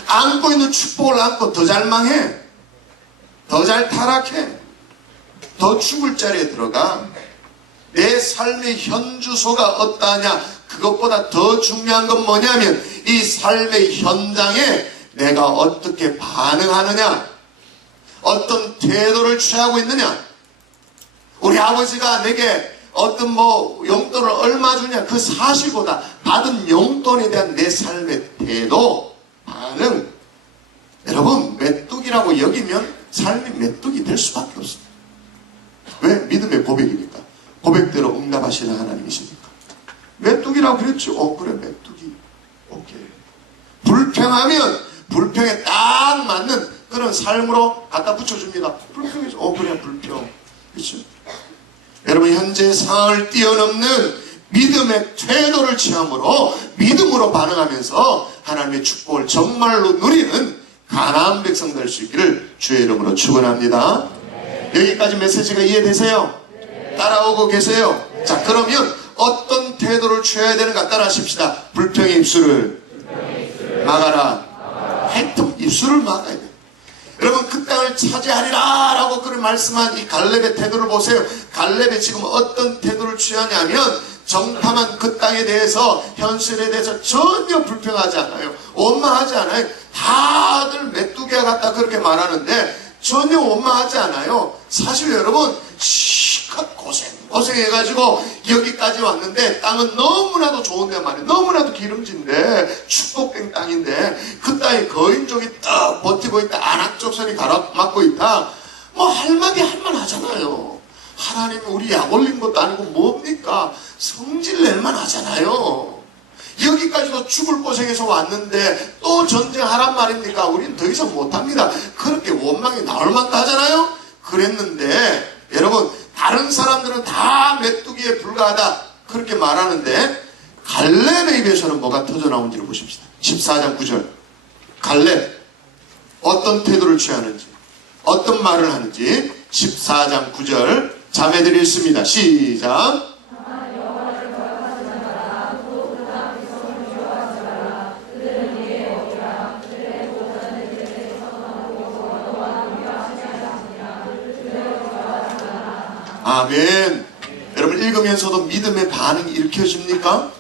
안고 있는 축복을 안고 더 잘 망해, 더 잘 타락해, 더 죽을 자리에 들어가. 내 삶의 현주소가 어떠하냐, 그것보다 더 중요한 건 뭐냐면 이 삶의 현장에 내가 어떻게 반응하느냐, 어떤 태도를 취하고 있느냐. 우리 아버지가 내게 어떤 용돈을 얼마 주냐, 그 사실보다 받은 용돈에 대한 내 삶의 태도, 반응. 여러분, 메뚜기라고 여기면 삶이 메뚜기 될 수밖에 없습니다. 왜? 믿음의 고백이니까. 고백대로 응답하시는 하나님이시니까. 메뚜기라고 그랬죠. 그래, 메뚜기. 오케이. 불평하면 불평에 딱 맞는 그런 삶으로 갖다 붙여줍니다. 불평해서 그래, 불평. 그렇죠? 여러분, 현재 상황을 뛰어넘는 믿음의 태도를 취함으로 믿음으로 반응하면서 하나님의 축복을 정말로 누리는 가나안 백성 될 수 있기를 주의 이름으로 축원합니다. 여기까지 메시지가 이해되세요? 따라오고 계세요? 자, 그러면 어떤 태도를 취해야 되는가 따라하십시다. 불평의 입술을 막아라. 하여튼 입술을 막아야 돼. 여러분, 그 땅을 차지하리라 라고 그런 말씀한 이 갈렙의 태도를 보세요. 갈렙이 지금 어떤 태도를 취하냐면 정탐한 그 땅에 대해서, 현실에 대해서 전혀 불평하지 않아요. 원망하지 않아요. 다들 메뚜기와 같다 그렇게 말하는데 전혀 원망하지 않아요. 사실 여러분, 실컷 고생해가지고 여기까지 왔는데 땅은 너무나도 좋은데 말이에요. 너무나도 기름진데 축복된 땅인데 그 땅에 거인족이 딱 버티고 있다. 안악적 선이 가로막고 있다. 할마디 할만하잖아요. 하나님이 우리 약 올린 것도 아니고 뭡니까? 성질 낼만 하잖아요. 여기까지도 죽을 고생해서 왔는데 또 전쟁하란 말입니까? 우리는 더 이상 못합니다. 그렇게 원망이 나올 만도 하잖아요. 그랬는데 여러분, 다른 사람들은 다 메뚜기에 불과하다 그렇게 말하는데 갈렙의 입에서는 뭐가 터져나온지를 보십시다. 14장 9절. 갈렙 어떤 태도를 취하는지, 어떤 말을 하는지 14장 9절 자매들이 읽습니다. 시작. 아멘. 여러분, 읽으면 들으면서도 믿음의 반응이 일으켜집니까?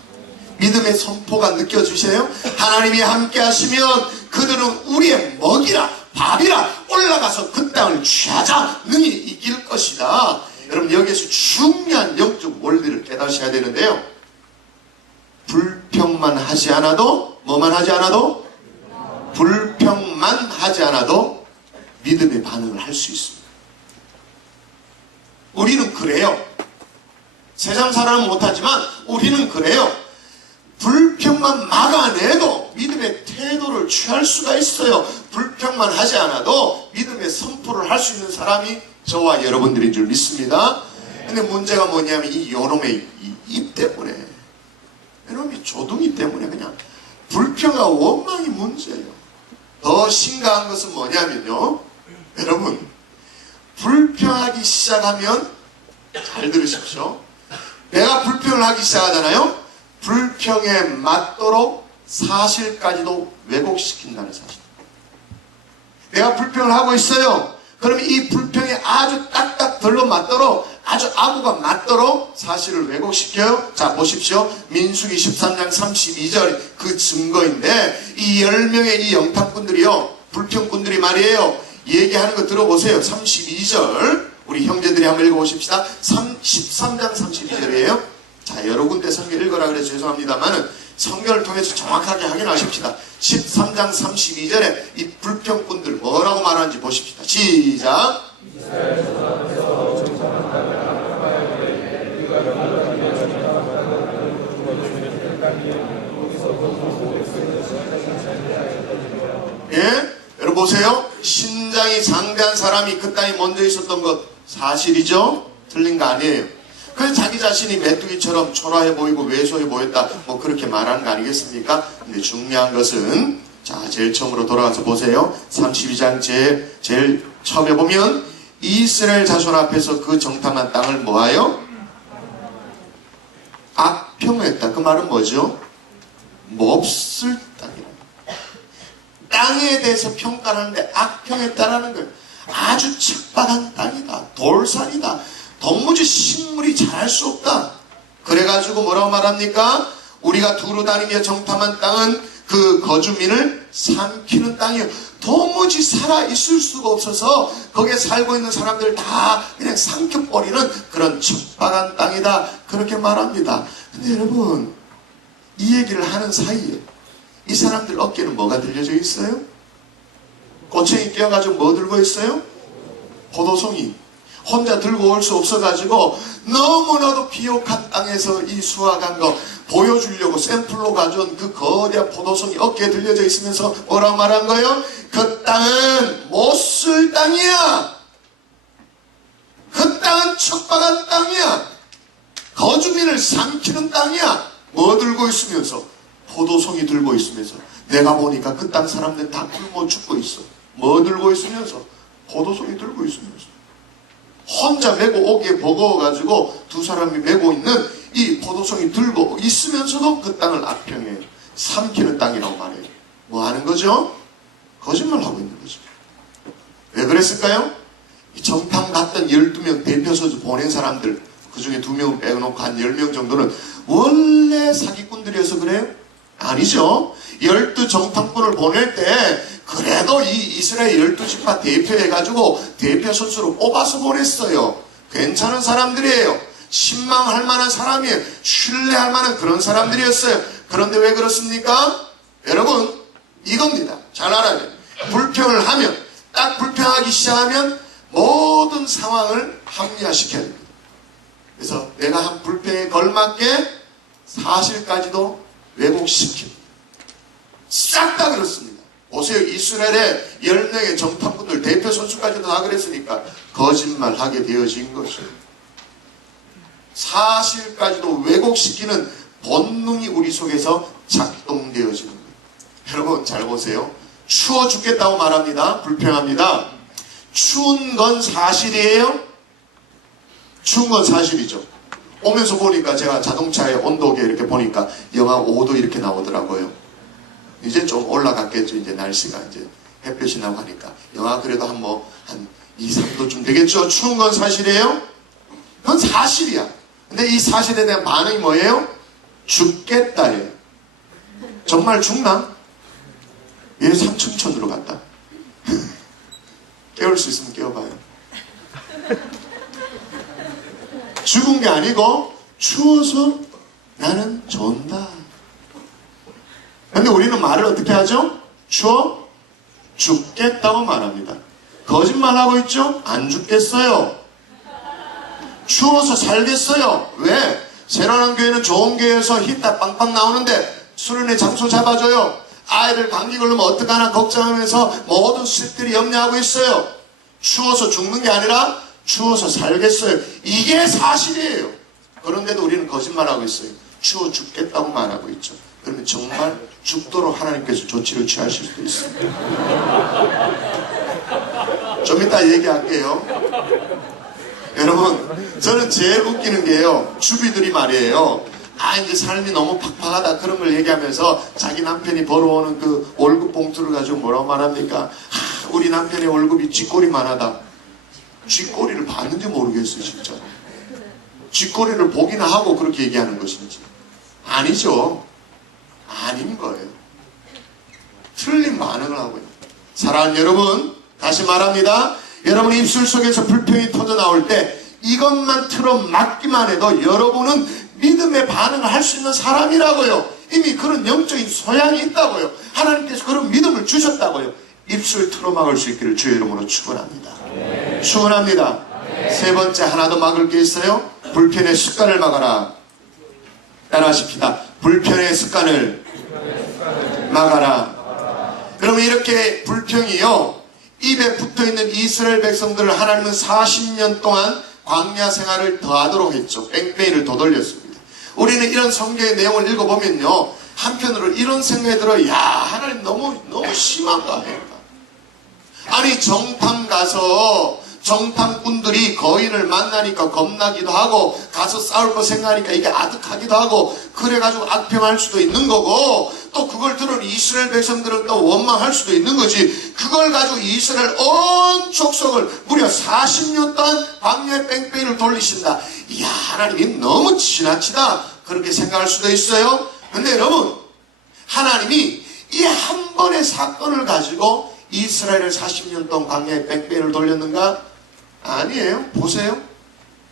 믿음의 선포가 느껴지세요? 하나님이 함께 하시면 그들은 우리의 먹이라 밥이라 올라가서 그 땅을 취하자 능히 이길 것이다. 여러분 여기에서 중요한 영적 원리를 깨닫으셔야 되는데요. 불평만 하지 않아도 뭐만 하지 않아도 불평만 하지 않아도 믿음의 반응을 할 수 있습니다. 우리는 그래요. 세상 사람은 못하지만 우리는 그래요. 불평만 막아내도 믿음의 태도를 취할 수가 있어요. 불평만 하지 않아도 믿음의 선포를 할 수 있는 사람이 저와 여러분들인 줄 믿습니다. 근데 문제가 뭐냐면 이 요놈의 입 때문에, 이놈이 조둥이 때문에 그냥 불평과 원망이 문제예요. 더 심각한 것은 뭐냐면요, 여러분 불평하기 시작하면 잘 들으십시오. 내가 불평을 하기 시작하잖아요. 불평에 맞도록 사실까지도 왜곡시킨다는 사실. 내가 불평을 하고 있어요. 그러면 이 불평에 아주 딱딱 들러맞도록, 아주 아구가 맞도록 사실을 왜곡시켜요. 자 보십시오. 민수기 13장 32절 그 증거인데, 이 10명의 이 영탐꾼들이요, 불평꾼들이 말이에요, 얘기하는 거 들어보세요. 32절 우리 형제들이 한번 읽어보십시다. 13장 32절이에요 자, 여러 군데 성경 읽으라 그래서 죄송합니다만은 성경을 통해서 정확하게 확인하십시다. 13장 32절에 이 불평꾼들 뭐라고 말하는지 보십시다. 시작. 예? 여러분 보세요. 신장이 장대한 사람이 그 땅에 먼저 있었던 것 사실이죠? 틀린 거 아니에요. 그래서 자기 자신이 메뚜기처럼 초라해 보이고 왜소해 보였다, 뭐 그렇게 말하는 거 아니겠습니까? 근데 중요한 것은, 자 제일 처음으로 돌아가서 보세요. 32장 제일 처음에 보면 이스라엘 자손 앞에서 그 정탐한 땅을 뭐하여? 악평했다. 그 말은 뭐죠? 몹쓸 땅이라. 땅에 대해서 평가를 하는데 악평했다라는 거예요. 아주 척박한 땅이다. 돌산이다. 도무지 식물이 자랄 수 없다. 그래가지고 뭐라고 말합니까? 우리가 두루 다니며 정탐한 땅은 그 거주민을 삼키는 땅이에요. 도무지 살아있을 수가 없어서 거기에 살고 있는 사람들 다 그냥 삼켜버리는 그런 척박한 땅이다. 그렇게 말합니다. 근데 여러분, 이 얘기를 하는 사이에 이 사람들 어깨는 뭐가 들려져 있어요? 꼬챙이 끼어가지고 뭐 들고 있어요? 포도송이. 혼자 들고 올 수 없어가지고 너무나도 비옥한 땅에서 이 수확한 거 보여주려고 샘플로 가져온 그 거대한 포도송이 어깨에 들려져 있으면서 뭐라고 말한 거예요? 그 땅은 못쓸 땅이야. 그 땅은 척박한 땅이야. 거주민을 삼키는 땅이야. 뭐 들고 있으면서? 포도송이 들고 있으면서. 내가 보니까 그 땅 사람들 다 굶어 죽고 있어. 뭐 들고 있으면서? 포도송이 들고 있으면서. 혼자 메고 오기에 버거워가지고 두 사람이 메고 있는 이 포도송이 들고 있으면서도 그 땅을 악평해 삼키는 땅이라고 말해요. 뭐 하는 거죠? 거짓말하고 있는 거죠. 왜 그랬을까요? 이 정탐 갔던 12명 대표소에서 보낸 사람들, 그 중에 2명 빼놓고 한 10명 정도는 원래 사기꾼들이어서 그래요? 아니죠. 12정탐꾼을 보낼 때 그래도 이 이스라엘 12지파 대표해가지고 대표 선수로 뽑아서 보냈어요. 괜찮은 사람들이에요. 신망할 만한 사람이에요. 신뢰할 만한 그런 사람들이었어요. 그런데 왜 그렇습니까? 여러분, 이겁니다. 잘 알아야 돼요. 불평을 하면, 딱 불평하기 시작하면 모든 상황을 합리화시켜야 됩니다. 그래서 내가 한 불평에 걸맞게 사실까지도 왜곡시킵니다. 싹 다 그렇습니다. 보세요. 이스라엘의 10명의 정탐꾼들 대표 선수까지도 다 그랬으니까 거짓말하게 되어진 것이에요. 사실까지도 왜곡시키는 본능이 우리 속에서 작동되어지는 거예요. 여러분 잘 보세요. 추워 죽겠다고 말합니다. 불평합니다. 추운 건 사실이에요? 추운 건 사실이죠. 오면서 보니까 제가 자동차의 온도계 이렇게 보니까 영하 5도 이렇게 나오더라고요. 이제 좀 올라갔겠죠. 이제 날씨가 이제 햇볕이 나고 하니까 영하 그래도 한 2, 3도쯤 되겠죠. 추운 건 사실이에요? 그건 사실이야. 근데 이 사실에 대한 반응이 뭐예요? 죽겠다예요. 정말 죽나? 얘 삼층천으로 갔다. 깨울 수 있으면 깨워봐요. 죽은 게 아니고 추워서 나는 존다. 근데 우리는 말을 어떻게 하죠? 추워 죽겠다고 말합니다. 거짓말하고 있죠? 안 죽겠어요. 추워서 살겠어요. 왜? 새로운 교회는 좋은 교회에서 히타 빵빵 나오는데 수련회 장소 잡아줘요. 아이들 감기 걸리면 어떡하나 걱정하면서 모든 수식들이 염려하고 있어요. 추워서 죽는 게 아니라 추워서 살겠어요. 이게 사실이에요. 그런데도 우리는 거짓말하고 있어요. 추워 죽겠다고 말하고 있죠. 그러면 정말 죽도록 하나님께서 조치를 취하실 수도 있어요. 좀 이따 얘기할게요. 여러분, 저는 제일 웃기는 게요, 주비들이 말이에요. 이제 삶이 너무 팍팍하다 그런 걸 얘기하면서 자기 남편이 벌어오는 그 월급 봉투를 가지고 뭐라고 말합니까? 우리 남편의 월급이 쥐꼬리만 하다. 쥐꼬리를 봤는지 모르겠어요, 진짜. 쥐꼬리를 보기나 하고 그렇게 얘기하는 것인지. 아니죠. 아닌 거예요. 틀린 반응을 하고 있는. 사랑하는 여러분, 다시 말합니다. 여러분 입술 속에서 불평이 터져 나올 때 이것만 틀어 막기만 해도 여러분은 믿음의 반응을 할 수 있는 사람이라고요. 이미 그런 영적인 소양이 있다고요. 하나님께서 그런 믿음을 주셨다고요. 입술 틀어 막을 수 있기를 주의 이름으로 축원합니다. 축원합니다. 세 번째, 하나 더 막을 게 있어요. 불편의 습관을 막아라. 따라하십시다. 불편의 습관을 막아라. 그러면 이렇게 불평이요, 입에 붙어있는 이스라엘 백성들을 하나님은 40년 동안 광야 생활을 더하도록 했죠. 뺑뺑이를 더 돌렸습니다. 우리는 이런 성경의 내용을 읽어보면요, 한편으로 이런 생각이 들어요. 야, 하나님 너무 심한가 해. 아니, 정탐 가서 정탐꾼들이 거인을 만나니까 겁나기도 하고 가서 싸울 거 생각하니까 이게 아득하기도 하고 그래가지고 악평할 수도 있는 거고, 또 그걸 들은 이스라엘 백성들은 또 원망할 수도 있는 거지. 그걸 가지고 이스라엘 온 족속을 무려 40년 동안 광야의 뺑뺑이를 돌리신다. 이야, 하나님이 너무 지나치다 그렇게 생각할 수도 있어요. 근데 여러분, 하나님이 이 한 번의 사건을 가지고 이스라엘을 40년 동안 광야의 뺑뺑이를 돌렸는가? 아니에요. 보세요.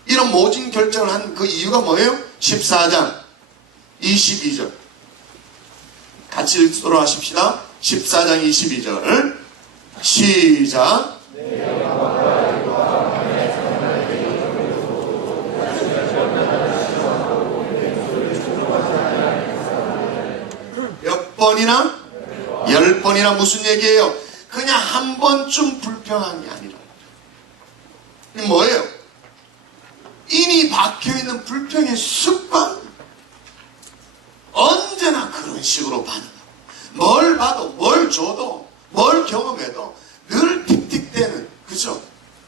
이런 모진 결정을 한 그 이유가 뭐예요? 14장 22절 같이 읽도록 하십시다. 14장 22절 시작. 몇 번이나? 10번이나 무슨 얘기예요? 그냥 한 번쯤 불평한 게 아니라 뭐예요? 이미 박혀있는 불평의 습관. 언제나 그런 식으로 반응하고 뭘 봐도 뭘 줘도 뭘 경험해도 늘 틱틱대는, 그죠?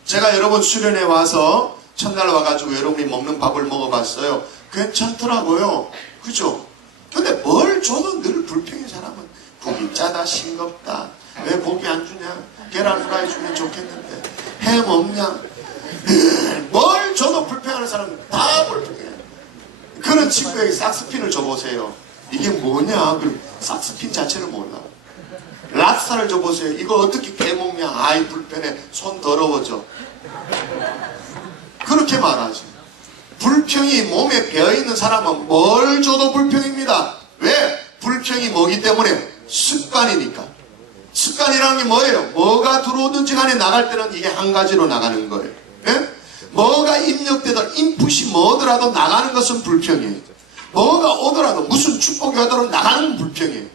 제가 여러분 수련회 와서 첫날 와가지고 여러분이 먹는 밥을 먹어봤어요. 괜찮더라고요. 그죠? 근데 뭘 줘도 늘 불평의 사람은 국이 짜다, 싱겁다, 왜 고기 안 주냐, 계란 후라이 주면 좋겠는데 햄 없냐, 뭘 줘도 불평하는 사람은 다 불평해. 그런 친구에게 삭스핀을 줘보세요. 이게 뭐냐? 그럼 삭스핀 자체를 몰라. 랍스타를 줘보세요. 이거 어떻게 깨먹냐? 아이 불편해. 손 더러워져. 그렇게 말하지. 불평이 몸에 배어있는 사람은 뭘 줘도 불평입니다. 왜? 불평이 뭐기 때문에? 습관이니까. 습관이라는 게 뭐예요? 뭐가 들어오든지 간에 나갈 때는 이게 한 가지로 나가는 거예요. 예? 뭐가 입력되든 인풋이 뭐더라도 나가는 것은 불평이에요. 뭐가 오더라도 무슨 축복이 오더라도 나가는 건 불평이에요.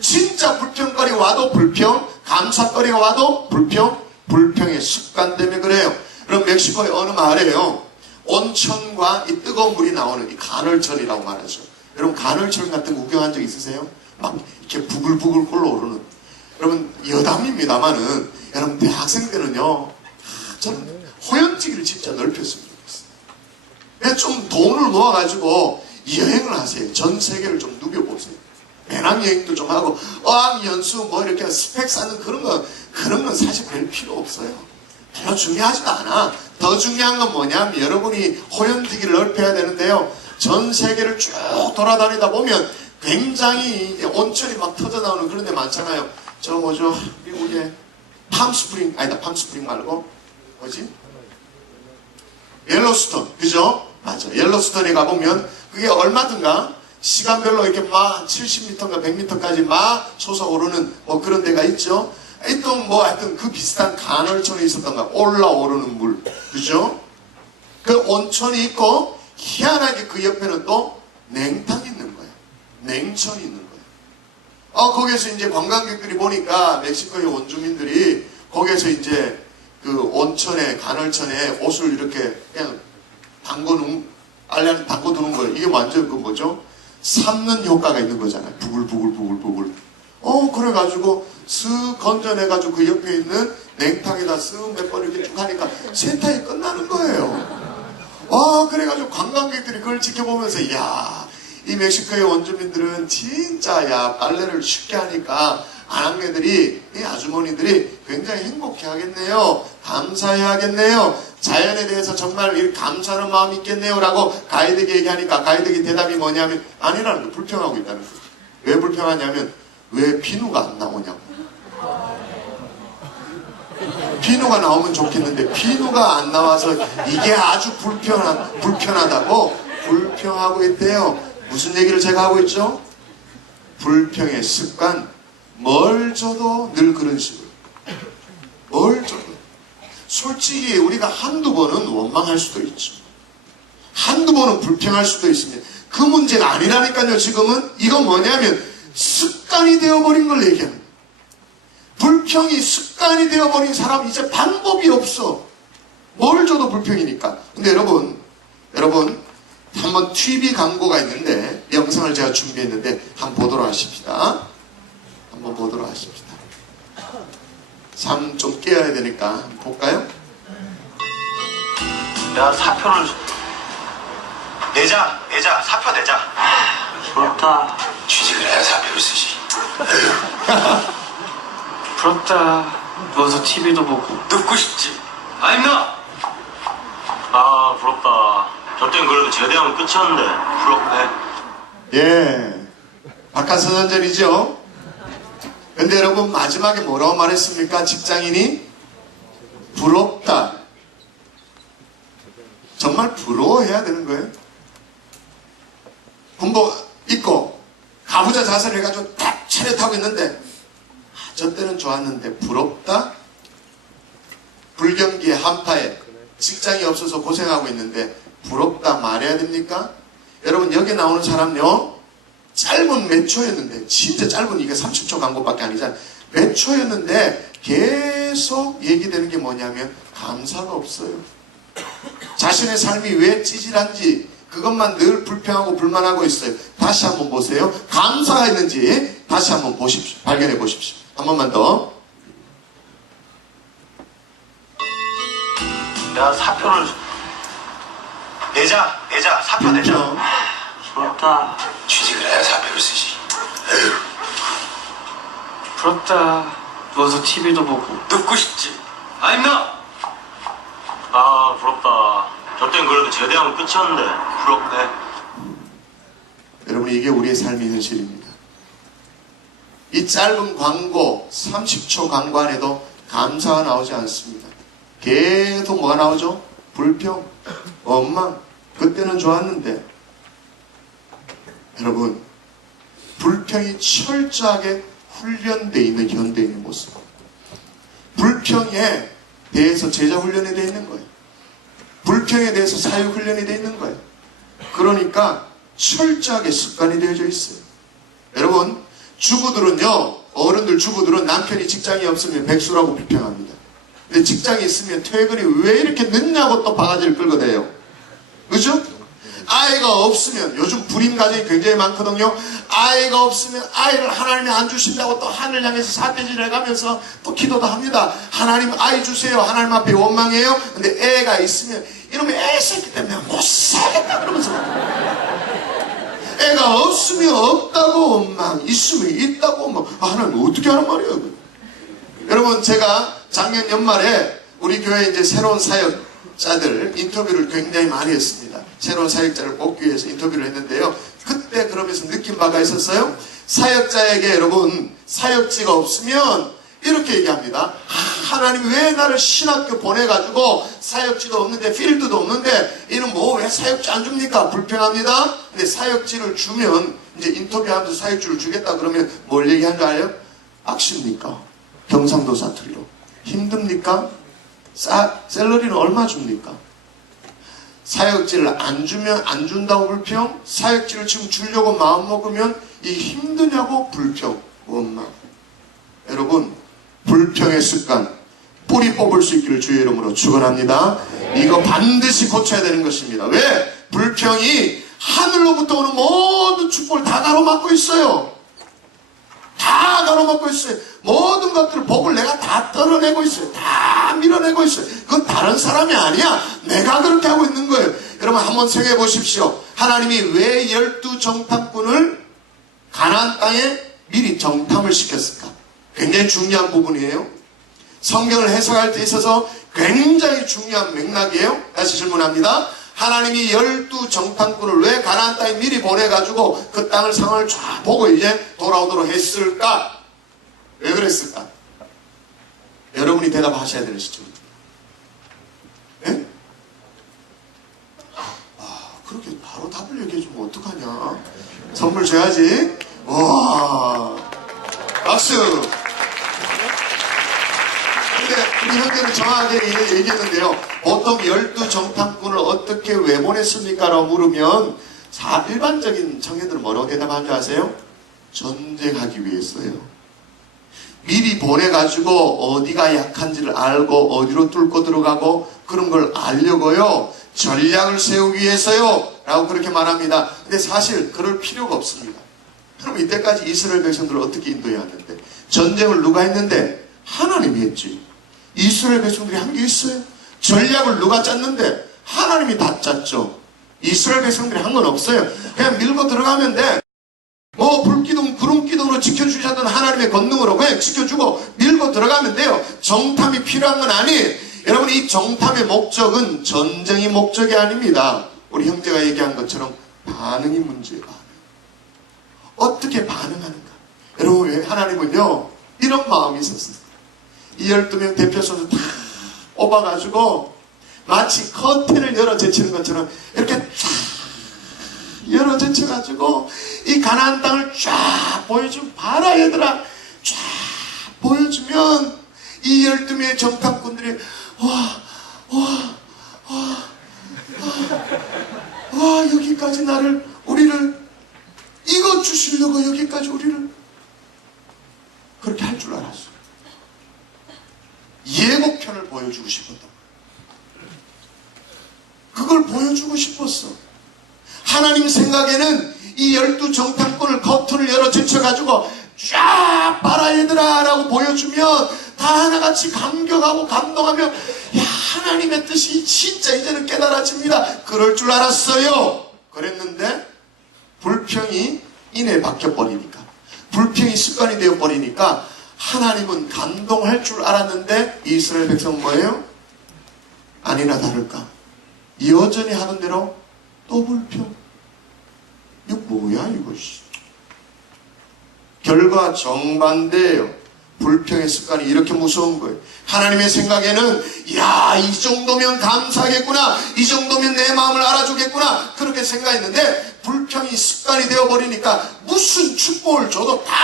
진짜 불평거리 와도 불평, 감사거리가 와도 불평, 불평의 습관 때문에 그래요. 그럼 멕시코의 어느 마을에요, 온천과 이 뜨거운 물이 나오는 이 간헐천이라고 말하죠. 여러분 간헐천 같은 거 구경한 적 있으세요? 막 이렇게 부글부글 끓어오르는. 여러분 여담입니다만은 여러분 대학생 때는요, 저는 호연지기를 진짜 넓혔으면 좋겠어요. 좀 돈을 모아가지고 여행을 하세요. 전 세계를 좀 누벼보세요. 배낭여행도 좀 하고 어학연수 뭐 이렇게 스펙 쌓는 그런 건 사실 별 필요 없어요. 별로 중요하지도 않아. 더 중요한 건 뭐냐면 여러분이 호연지기를 넓혀야 되는데요. 전 세계를 쭉 돌아다니다 보면 굉장히 온천이 막 터져나오는 그런 데 많잖아요. 저 뭐죠? 미국의 팜스프링, 아니다, 팜스프링 말고 뭐지? 옐로스톤, 그죠? 맞아. 옐로스톤에 가보면 그게 얼마든가 시간별로 이렇게 막 70m인가 100m까지 막 솟아오르는 뭐 그런 데가 있죠. 하여튼 뭐 하여튼 그 비슷한 간헐천에 있었던가 올라오르는 물, 그죠? 그 온천이 있고 희한하게 그 옆에는 또 냉탕이 있는 거예요. 냉천이 있는 거예요. 거기에서 이제 관광객들이 보니까 멕시코의 원주민들이 거기에서 이제 그 온천에 간헐천에 옷을 이렇게 그냥 알레 담궈두는 거예요. 이게 완전 그 뭐죠? 삶는 효과가 있는 거잖아요. 부글부글. 그래가지고 쓱 건져내가지고 그 옆에 있는 냉탕에다 쓱 몇 번 이렇게 쭉 하니까 세탁이 끝나는 거예요. 그래가지고 관광객들이 그걸 지켜보면서, 야, 이 멕시코의 원주민들은 진짜, 야, 빨래를 쉽게 하니까 아낙네들이, 이 아주머니들이 굉장히 행복해 하겠네요. 감사해 하겠네요. 자연에 대해서 정말 이렇게 감사하는 마음이 있겠네요. 라고 가이드에게 얘기하니까 가이드의 대답이 뭐냐면, 아니라는 거, 불평하고 있다는 거예요. 왜 불평하냐면, 왜 비누가 안 나오냐고. 비누가 나오면 좋겠는데 비누가 안 나와서 이게 아주 불편하다고 불평하고 있대요. 무슨 얘기를 제가 하고 있죠? 불평의 습관. 뭘 줘도 늘 그런 식으로. 뭘 줘도. 솔직히 우리가 한두 번은 원망할 수도 있죠. 한두 번은 불평할 수도 있습니다. 그 문제가 아니라니까요. 지금은 이건 뭐냐면 습관이 되어버린 걸 얘기하는 거예요. 불평이 습관이 되어버린 사람 이제 방법이 없어. 뭘 줘도 불평이니까. 근데 여러분 한번 TV 광고가 있는데 영상을 제가 준비했는데 한번 보도록 하십시다. 한번 보도록 하십시다. 잠 좀 깨어야 되니까 한번 볼까요? 야, 사표를 내자 사표 내자. 부럽다. 취직을 해야 사표를 쓰지. 부럽다. 누워서 TV도 보고. 눕고 싶지. 아닙니다. 아, 부럽다. 저 땐 그래도 제대하면 끝이었는데 부럽네. 예, 박하선언전이죠. 근데 여러분 마지막에 뭐라고 말했습니까? 직장인이 부럽다. 정말 부러워해야 되는 거예요. 군복 입고 가부좌 자세를 해가지고 딱 차렷하고 있는데 저 때는 좋았는데 부럽다? 불경기에 한파에 직장이 없어서 고생하고 있는데 부럽다 말해야 됩니까? 여러분 여기 나오는 사람요 짧은 몇 초였는데 진짜 짧은 이게 30초 광고밖에 아니잖아요. 몇 초였는데 계속 얘기되는 게 뭐냐면 감사가 없어요. 자신의 삶이 왜 찌질한지 그것만 늘 불평하고 불만하고 있어요. 다시 한번 보세요. 감사가 있는지 다시 한번 보십시오. 발견해 보십시오. 한 번만 더. 야, 사표를 내자 사표 내자. 부럽다. 취직을 해야 사표를 쓰지. 부럽다. 누워서 TV도 보고. 눕고 싶지. 아닙니다. 아, 부럽다. 저 땐 그래도 제대하면 끝이었는데 부럽네. 여러분 이게 우리의 삶의 현실입니다. 이 짧은 광고 30초 광고 안에도 감사가 나오지 않습니다. 계속 뭐가 나오죠? 불평, 원망. 그때는 좋았는데 여러분 불평이 철저하게 훈련되어 있는 현대인의 모습. 불평에 대해서 제자 훈련이 되어 있는 거예요. 불평에 대해서 사육 훈련이 되어 있는 거예요. 그러니까 철저하게 습관이 되어져 있어요. 여러분 주부들은요, 어른들 주부들은 남편이 직장이 없으면 백수라고 불평합니다. 근데 직장이 있으면 퇴근이 왜 이렇게 늦냐고 또 바가지를 끌고 다녀요. 그죠? 아이가 없으면 요즘 불임 가정이 굉장히 많거든요. 아이가 없으면 아이를 하나님이 안 주신다고 또 하늘 향해서 삿대질을 해가면서 또 기도도 합니다. 하나님 아이 주세요. 하나님 앞에 원망해요. 근데 애가 있으면 이놈의 애 새끼 때문에 못 살겠다 그러면서 애가 없으면 없다고 원망, 있으면 있다고 원망. 하나님 어떻게 하란 말이에요? 여러분 제가 작년 연말에 우리 교회 이제 새로운 사역자들 인터뷰를 굉장히 많이 했습니다. 새로운 사역자를 뽑기 위해서 인터뷰를 했는데요. 그때 그러면서 느낀 바가 있었어요. 사역자에게 여러분 사역지가 없으면 이렇게 얘기합니다. 하나님 왜 나를 신학교 보내가지고 사역지도 없는데 필드도 없는데 이는 뭐 왜 사역지 안 줍니까? 불평합니다. 근데 사역지를 주면 이제 인터뷰하면서 사역지를 주겠다 그러면 뭘 얘기한 줄 알아요? 악십니까? 경상도 사투리로. 힘듭니까? 샐러리는 얼마 줍니까? 사역지를 안 주면 안 준다고 불평, 사역지를 지금 주려고 마음 먹으면 이 힘드냐고 불평. 엄마 여러분 불평의 습관 뿌리 뽑을 수 있기를 주의 이름으로 축원합니다. 이거 반드시 고쳐야 되는 것입니다. 왜? 불평이 하늘로부터 오는 모든 축복을 다 가로막고 있어요. 다 가로막고 있어요. 모든 것들을 복을 내가 다 떨어내고 있어요. 다 밀어내고 있어요. 그건 다른 사람이 아니야. 내가 그렇게 하고 있는 거예요. 여러분 한번 생각해 보십시오. 하나님이 왜 12정탐꾼을 가나안 땅에 미리 정탐을 시켰을까? 굉장히 중요한 부분이에요. 성경을 해석할 때 있어서 굉장히 중요한 맥락이에요. 다시 질문합니다. 하나님이 12정탐꾼을 왜 가나안 땅에 미리 보내가지고 그 땅을 상황을 쫙 보고 이제 돌아오도록 했을까? 왜 그랬을까? 여러분이 대답하셔야 되는 시점입니다. 네? 그렇게 바로 답을 얘기해주면 어떡하냐? 선물 줘야지. 와, 박수. 근데 우리 형제는 정확하게 얘기했는데요. 보통 12정탐꾼을 어떻게 왜 보냈습니까? 라고 물으면 일반적인 청년들은 뭐라고 대답하는 줄 아세요? 전쟁하기 위해서요. 미리 보내가지고 어디가 약한지를 알고 어디로 뚫고 들어가고 그런 걸 알려고요. 전략을 세우기 위해서요. 라고 그렇게 말합니다. 근데 사실 그럴 필요가 없습니다. 그럼 이때까지 이스라엘 백성들을 어떻게 인도해야 하는데? 전쟁을 누가 했는데? 하나님이 했지. 이스라엘 백성들이 한 게 있어요? 전략을 누가 짰는데? 하나님이 다 짰죠. 이스라엘 백성들이 한 건 없어요. 그냥 밀고 들어가면 돼. 뭐 불기둥, 구름기둥으로 지켜주셨던 하나님의 권능으로 그냥 지켜주고 밀고 들어가면 돼요. 정탐이 필요한 건 아니에요. 여러분 이 정탐의 목적은 전쟁이 목적이 아닙니다. 우리 형제가 얘기한 것처럼 반응이 문제예요. 어떻게 반응하는가? 여러분 왜 하나님은요 이런 마음이 있었어요. 이 12명 대표 선수 다 뽑아가지고 마치 커튼을 열어 제치는 것처럼 이렇게 쫙 열어 제쳐가지고 이 가나안 땅을 쫙 보여주면 봐라 얘들아 쫙 보여주면 이 12명의 정탐꾼들이 와 여기까지 우리를 이거 주시려고 여기까지 우리를 그렇게 할 줄 알았어. 예고편을 보여주고 싶었던 거야. 그걸 보여주고 싶었어. 하나님 생각에는 이 12정탐꾼을 커튼을 열어 제쳐가지고 쫙 봐라 얘들아 라고 보여주면 다 하나같이 감격하고 감동하며 야 하나님의 뜻이 진짜 이제는 깨달아집니다. 그럴 줄 알았어요. 그랬는데 불평이 이내 바뀌어버리니까 불평이 습관이 되어버리니까 하나님은 감동할 줄 알았는데 이스라엘 백성 뭐예요? 아니나 다를까 여전히 하는 대로 또 불평. 이거 뭐야 이거. 결과 정반대예요. 불평의 습관이 이렇게 무서운 거예요. 하나님의 생각에는 야, 이 정도면 감사하겠구나, 이 정도면 내 마음을 알아주겠구나 그렇게 생각했는데 불평이 습관이 되어버리니까 무슨 축복을 줘도 다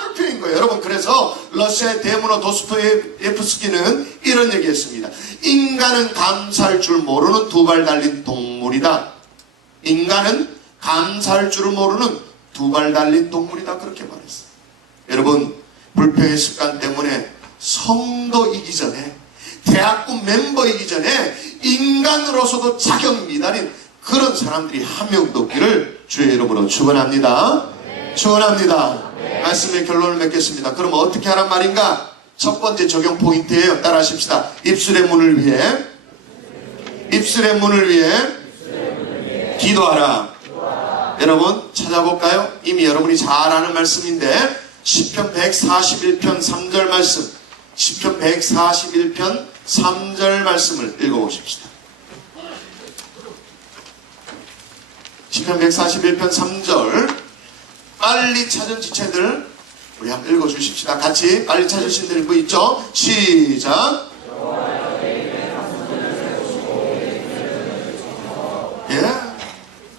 불평인 거예요. 여러분 그래서 러시아의 대문호 도스토옙스키는 이런 얘기했습니다. 인간은 감사할 줄 모르는 두 발 달린 동물이다. 인간은 감사할 줄을 모르는 두 발 달린 동물이다 그렇게 말했어요. 여러분 불평의 습관 때문에 성도이기 전에 대학부 멤버이기 전에 인간으로서도 자격 미달인 그런 사람들이 한 명도 없기를 주의 이름으로 축원합니다. 축원합니다. 말씀의 결론을 맺겠습니다. 그럼 어떻게 하란 말인가? 첫 번째 적용 포인트예요. 따라 하십시다. 입술의 문을 위해 기도하라. 여러분 찾아볼까요? 이미 여러분이 잘 아는 말씀인데 시편 141편 3절 말씀, 시편 141편 3절 말씀을 읽어보십시다. 시편 141편 3절 빨리 찾은 지체들 우리 한번 읽어주십시다. 같이 빨리 찾으신 분 있죠? 시작. 예,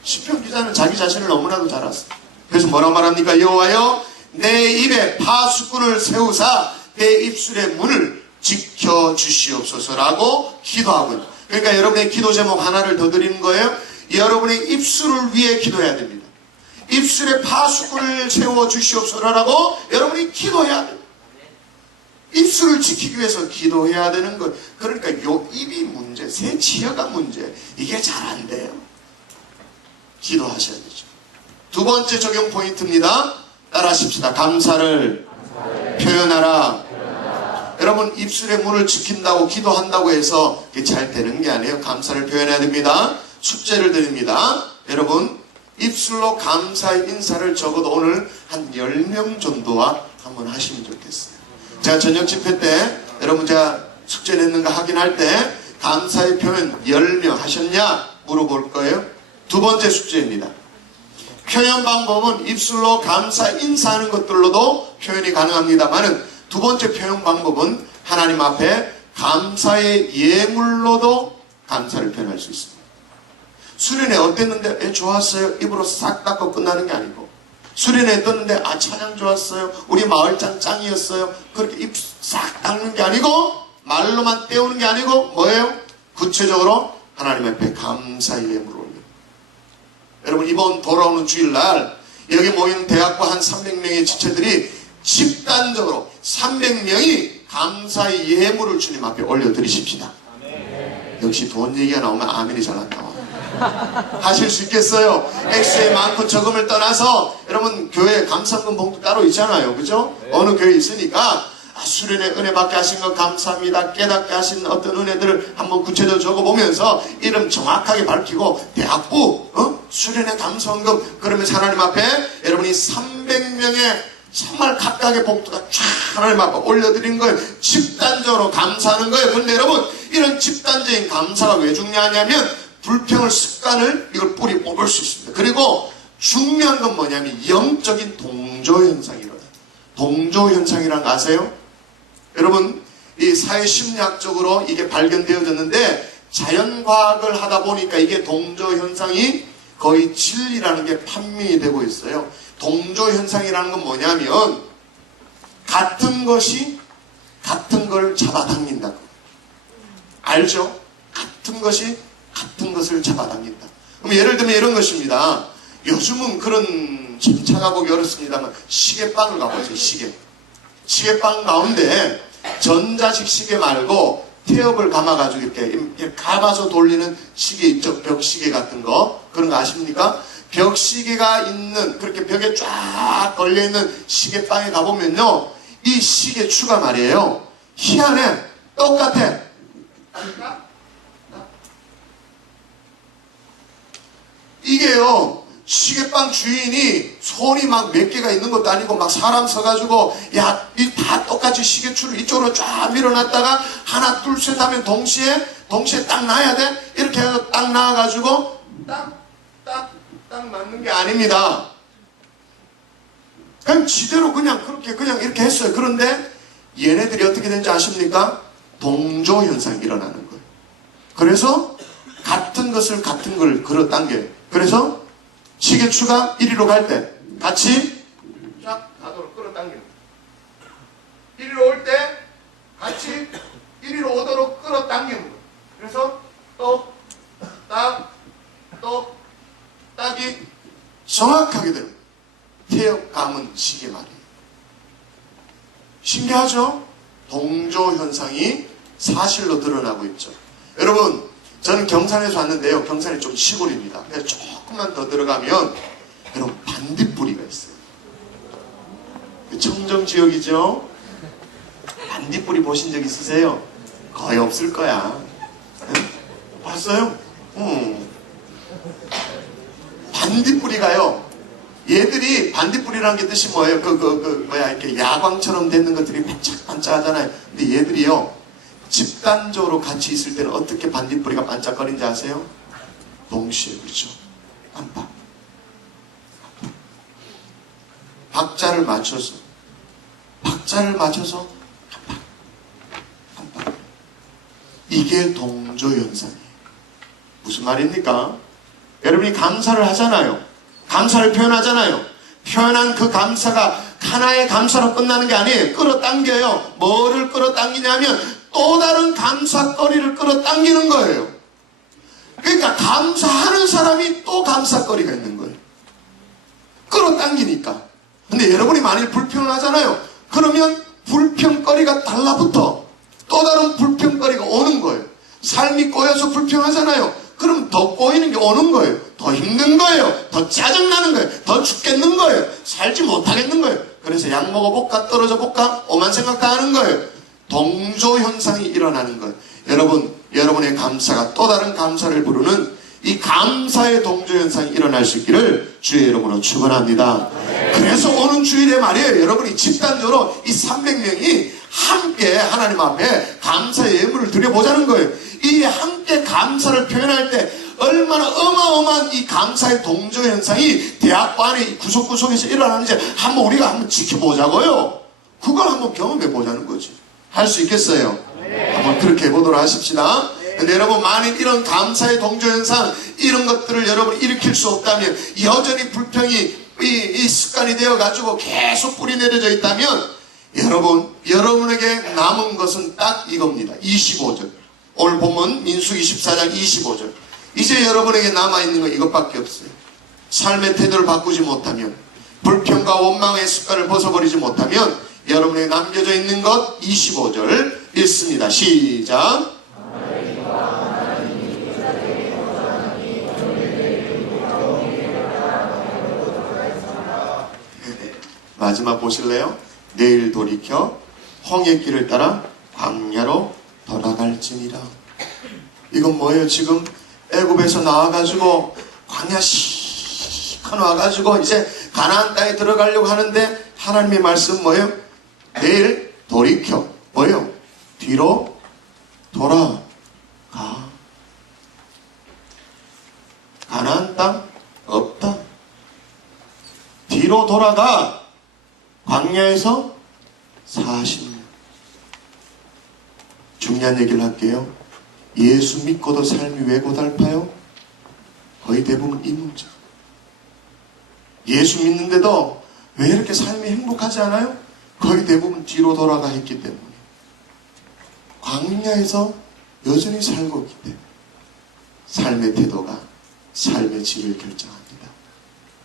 시편 기자는 자기 자신을 너무나도 잘 알았어요. 그래서 뭐라고 말합니까? 여호와여 내 입에 파수꾼을 세우사 내 입술의 문을 지켜주시옵소서라고 기도하고요. 그러니까 여러분의 기도 제목 하나를 더 드리는 거예요. 여러분의 입술을 위해 기도해야 됩니다. 입술에 파수꾼을 세워주시옵소서라고 여러분이 기도해야 돼요. 입술을 지키기 위해서 기도해야 되는 거. 그러니까 요 입이 문제, 새 치아가 문제. 이게 잘 안 돼요. 기도하셔야 되죠. 두 번째 적용 포인트입니다. 따라하십시다. 감사를 표현하라. 여러분 입술의 문을 지킨다고 기도한다고 해서 그게 잘 되는 게 아니에요. 감사를 표현해야 됩니다. 숙제를 드립니다. 여러분 입술로 감사의 인사를 적어도 오늘 한 10명 정도와 한번 하시면 좋겠어요. 제가 저녁 집회 때 여러분 제가 숙제 냈는가 확인할 때 감사의 표현 10명 하셨냐 물어볼 거예요. 두 번째 숙제입니다. 표현 방법은 입술로 감사 인사하는 것들로도 표현이 가능합니다만은 두 번째 표현 방법은 하나님 앞에 감사의 예물로도 감사를 표현할 수 있습니다. 수련회 어땠는데? 좋았어요. 입으로 싹 닦고 끝나는 게 아니고 수련회 어땠는데? 찬양 좋았어요. 우리 마을장 짱이었어요. 그렇게 입 싹 닦는 게 아니고 말로만 때우는 게 아니고 뭐예요? 구체적으로 하나님 앞에 감사의 예물을 올려요. 여러분 이번 돌아오는 주일날 여기 모인 대학부 한 300명의 지체들이 집단적으로 300명이 감사의 예물을 주님 앞에 올려드리십시다. 역시 돈 얘기가 나오면 아멘이 잘 안 나와. 하실 수 있겠어요? 액수의 많고 적음을 떠나서 여러분 교회 감사금 봉투 따로 있잖아요. 그죠? 어느 교회 있으니까 수련의 은혜 받게 하신 것 감사합니다. 깨닫게 하신 어떤 은혜들을 한번 구체적으로 적어보면서 이름 정확하게 밝히고 대학부 수련의 감사원금 그러면서 하나님 앞에 여러분이 300명의 정말 각각의 복도가 쫙 하나님 앞에 올려드린 거예요. 집단적으로 감사하는 거예요. 그런데 여러분 이런 집단적인 감사가 왜 중요하냐면 불평을 습관을 이걸 뿌리 뽑을 수 있습니다. 그리고 중요한 건 뭐냐면 영적인 동조현상이 일어나요. 동조현상이란 거 아세요? 여러분 이 사회심리학적으로 이게 발견되어졌는데 자연과학을 하다 보니까 이게 동조현상이 거의 진리라는 게 판명이 되고 있어요. 동조현상이라는 건 뭐냐면 같은 것이 같은 걸 잡아당긴다. 알죠? 같은 것이 같은 것을 잡아당긴다. 그럼 예를 들면 이런 것입니다. 요즘은 그런 참 찾아보기 어렵습니다만 시계방을 가보세요. 시계방 가운데 전자식 시계 말고 태엽을 감아가지고 이렇게 감아서 돌리는 시계 있죠. 벽시계 같은 거. 그런 거 아십니까? 벽시계가 있는 그렇게 벽에 쫙 걸려있는 시계방에 가보면요. 이 시계추가 말이에요. 희한해. 똑같아. 이게요. 시계방 주인이 손이 막 몇 개가 있는 것도 아니고 막 사람 서가지고 야, 이 다 똑같이 시계추를 이쪽으로 쫙 밀어놨다가 하나 둘 셋 하면 동시에 딱 놔야 돼. 이렇게 해서 딱 놔가지고 딱 맞는 게 아닙니다. 그냥 지대로 그냥 이렇게 했어요. 그런데 얘네들이 어떻게 되는지 아십니까? 동조현상이 일어나는 거예요. 그래서 같은 것을 같은 걸 끌어당겨요. 그래서 시계추가 이리로 갈 때 같이 쫙 가도록 끌어당기는 거예요. 이리로 올 때 같이 이리로 오도록 끌어당기는 거예요. 그래서 딱이 정확하게 됩니다. 태엽 감은 시계 말이에요. 신기하죠? 동조현상이 사실로 드러나고 있죠. 여러분 저는 경산에서 왔는데요. 경산이 좀 시골입니다. 그래서 조금만 더 들어가면 여러분 반딧불이가 있어요. 청정지역이죠. 반딧불이 보신 적 있으세요? 거의 없을 거야. 봤어요? 반딧불이가요. 얘들이 반딧불이라는 게 뜻이 뭐예요? 이렇게 야광처럼 되는 것들이 반짝반짝 하잖아요. 근데 얘들이요. 집단적으로 같이 있을 때는 어떻게 반딧불이가 반짝거리는지 아세요? 동시에, 그렇죠? 깜빡. 박자를 맞춰서 깜빡. 이게 동조현상이에요. 무슨 말입니까? 여러분이 감사를 하잖아요. 감사를 표현하잖아요. 표현한 그 감사가 하나의 감사로 끝나는 게 아니에요. 끌어당겨요. 뭐를 끌어당기냐면 또 다른 감사거리를 끌어당기는 거예요. 그러니까 감사하는 사람이 또 감사거리가 있는 거예요. 끌어당기니까. 근데 여러분이 만일 불평을 하잖아요. 그러면 불평거리가 달라붙어 또 다른 불평거리가 오는 거예요. 삶이 꼬여서 불평하잖아요. 그럼 더 꼬이는 게 오는 거예요. 더 힘든 거예요. 더 짜증나는 거예요. 더 죽겠는 거예요. 살지 못하겠는 거예요. 그래서 약 먹어볼까 떨어져 볼까 오만 생각 다 하는 거예요. 동조현상이 일어나는 거예요. 여러분의 감사가 또 다른 감사를 부르는 이 감사의 동조현상이 일어날 수 있기를 주의 이름으로 축원합니다. 그래서 오는 주일에 말이에요. 여러분이 집단적으로 이 300명이 함께 하나님 앞에 감사의 예물을 드려보자는 거예요. 이 함께 감사를 표현할 때 얼마나 어마어마한 이 감사의 동조현상이 대학교 안에 이 구석구석에서 일어나는지 우리가 한번 지켜보자고요. 그걸 한번 경험해 보자는 거지. 할 수 있겠어요? 한번 그렇게 해보도록 하십시다. 근데 여러분 만일 이런 감사의 동조현상 이런 것들을 여러분이 일으킬 수 없다면 여전히 불평이 이 습관이 되어가지고 계속 뿌리 내려져 있다면 여러분에게 남은 것은 딱 이겁니다. 25절. 오늘 본문 민수 24장 25절. 이제 여러분에게 남아있는 건 이것밖에 없어요. 삶의 태도를 바꾸지 못하면, 불평과 원망의 습관을 벗어버리지 못하면 여러분에게 남겨져 있는 것 25절 읽습니다. 시작. 마지막 보실래요? 내일 돌이켜 홍해 길을 따라 광야로 돌아갈지니라. 이건 뭐예요? 지금 애굽에서 나와가지고 광야 시커 나와가지고 이제 가나안 땅에 들어가려고 하는데 하나님의 말씀 뭐예요? 내일 돌이켜 뭐예요? 뒤로 돌아가. 가나안 땅 없다. 뒤로 돌아가. 광야에서 40년. 중요한 얘기를 할게요. 예수 믿고도 삶이 왜 고달파요? 거의 대부분 이 문제. 예수 믿는데도 왜 이렇게 삶이 행복하지 않아요? 거의 대부분 뒤로 돌아가 했기 때문에. 광야에서 여전히 살고 있기 때문에. 삶의 태도가 삶의 질을 결정합니다.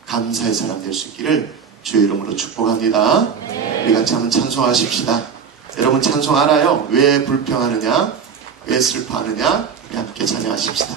감사의 사람 될 수 있기를 주의 이름으로 축복합니다. 우리 같이 한번 찬송하십시다. 여러분 찬송 알아요? 왜 불평하느냐? 왜 슬퍼하느냐? 우리 함께 찬양하십시다.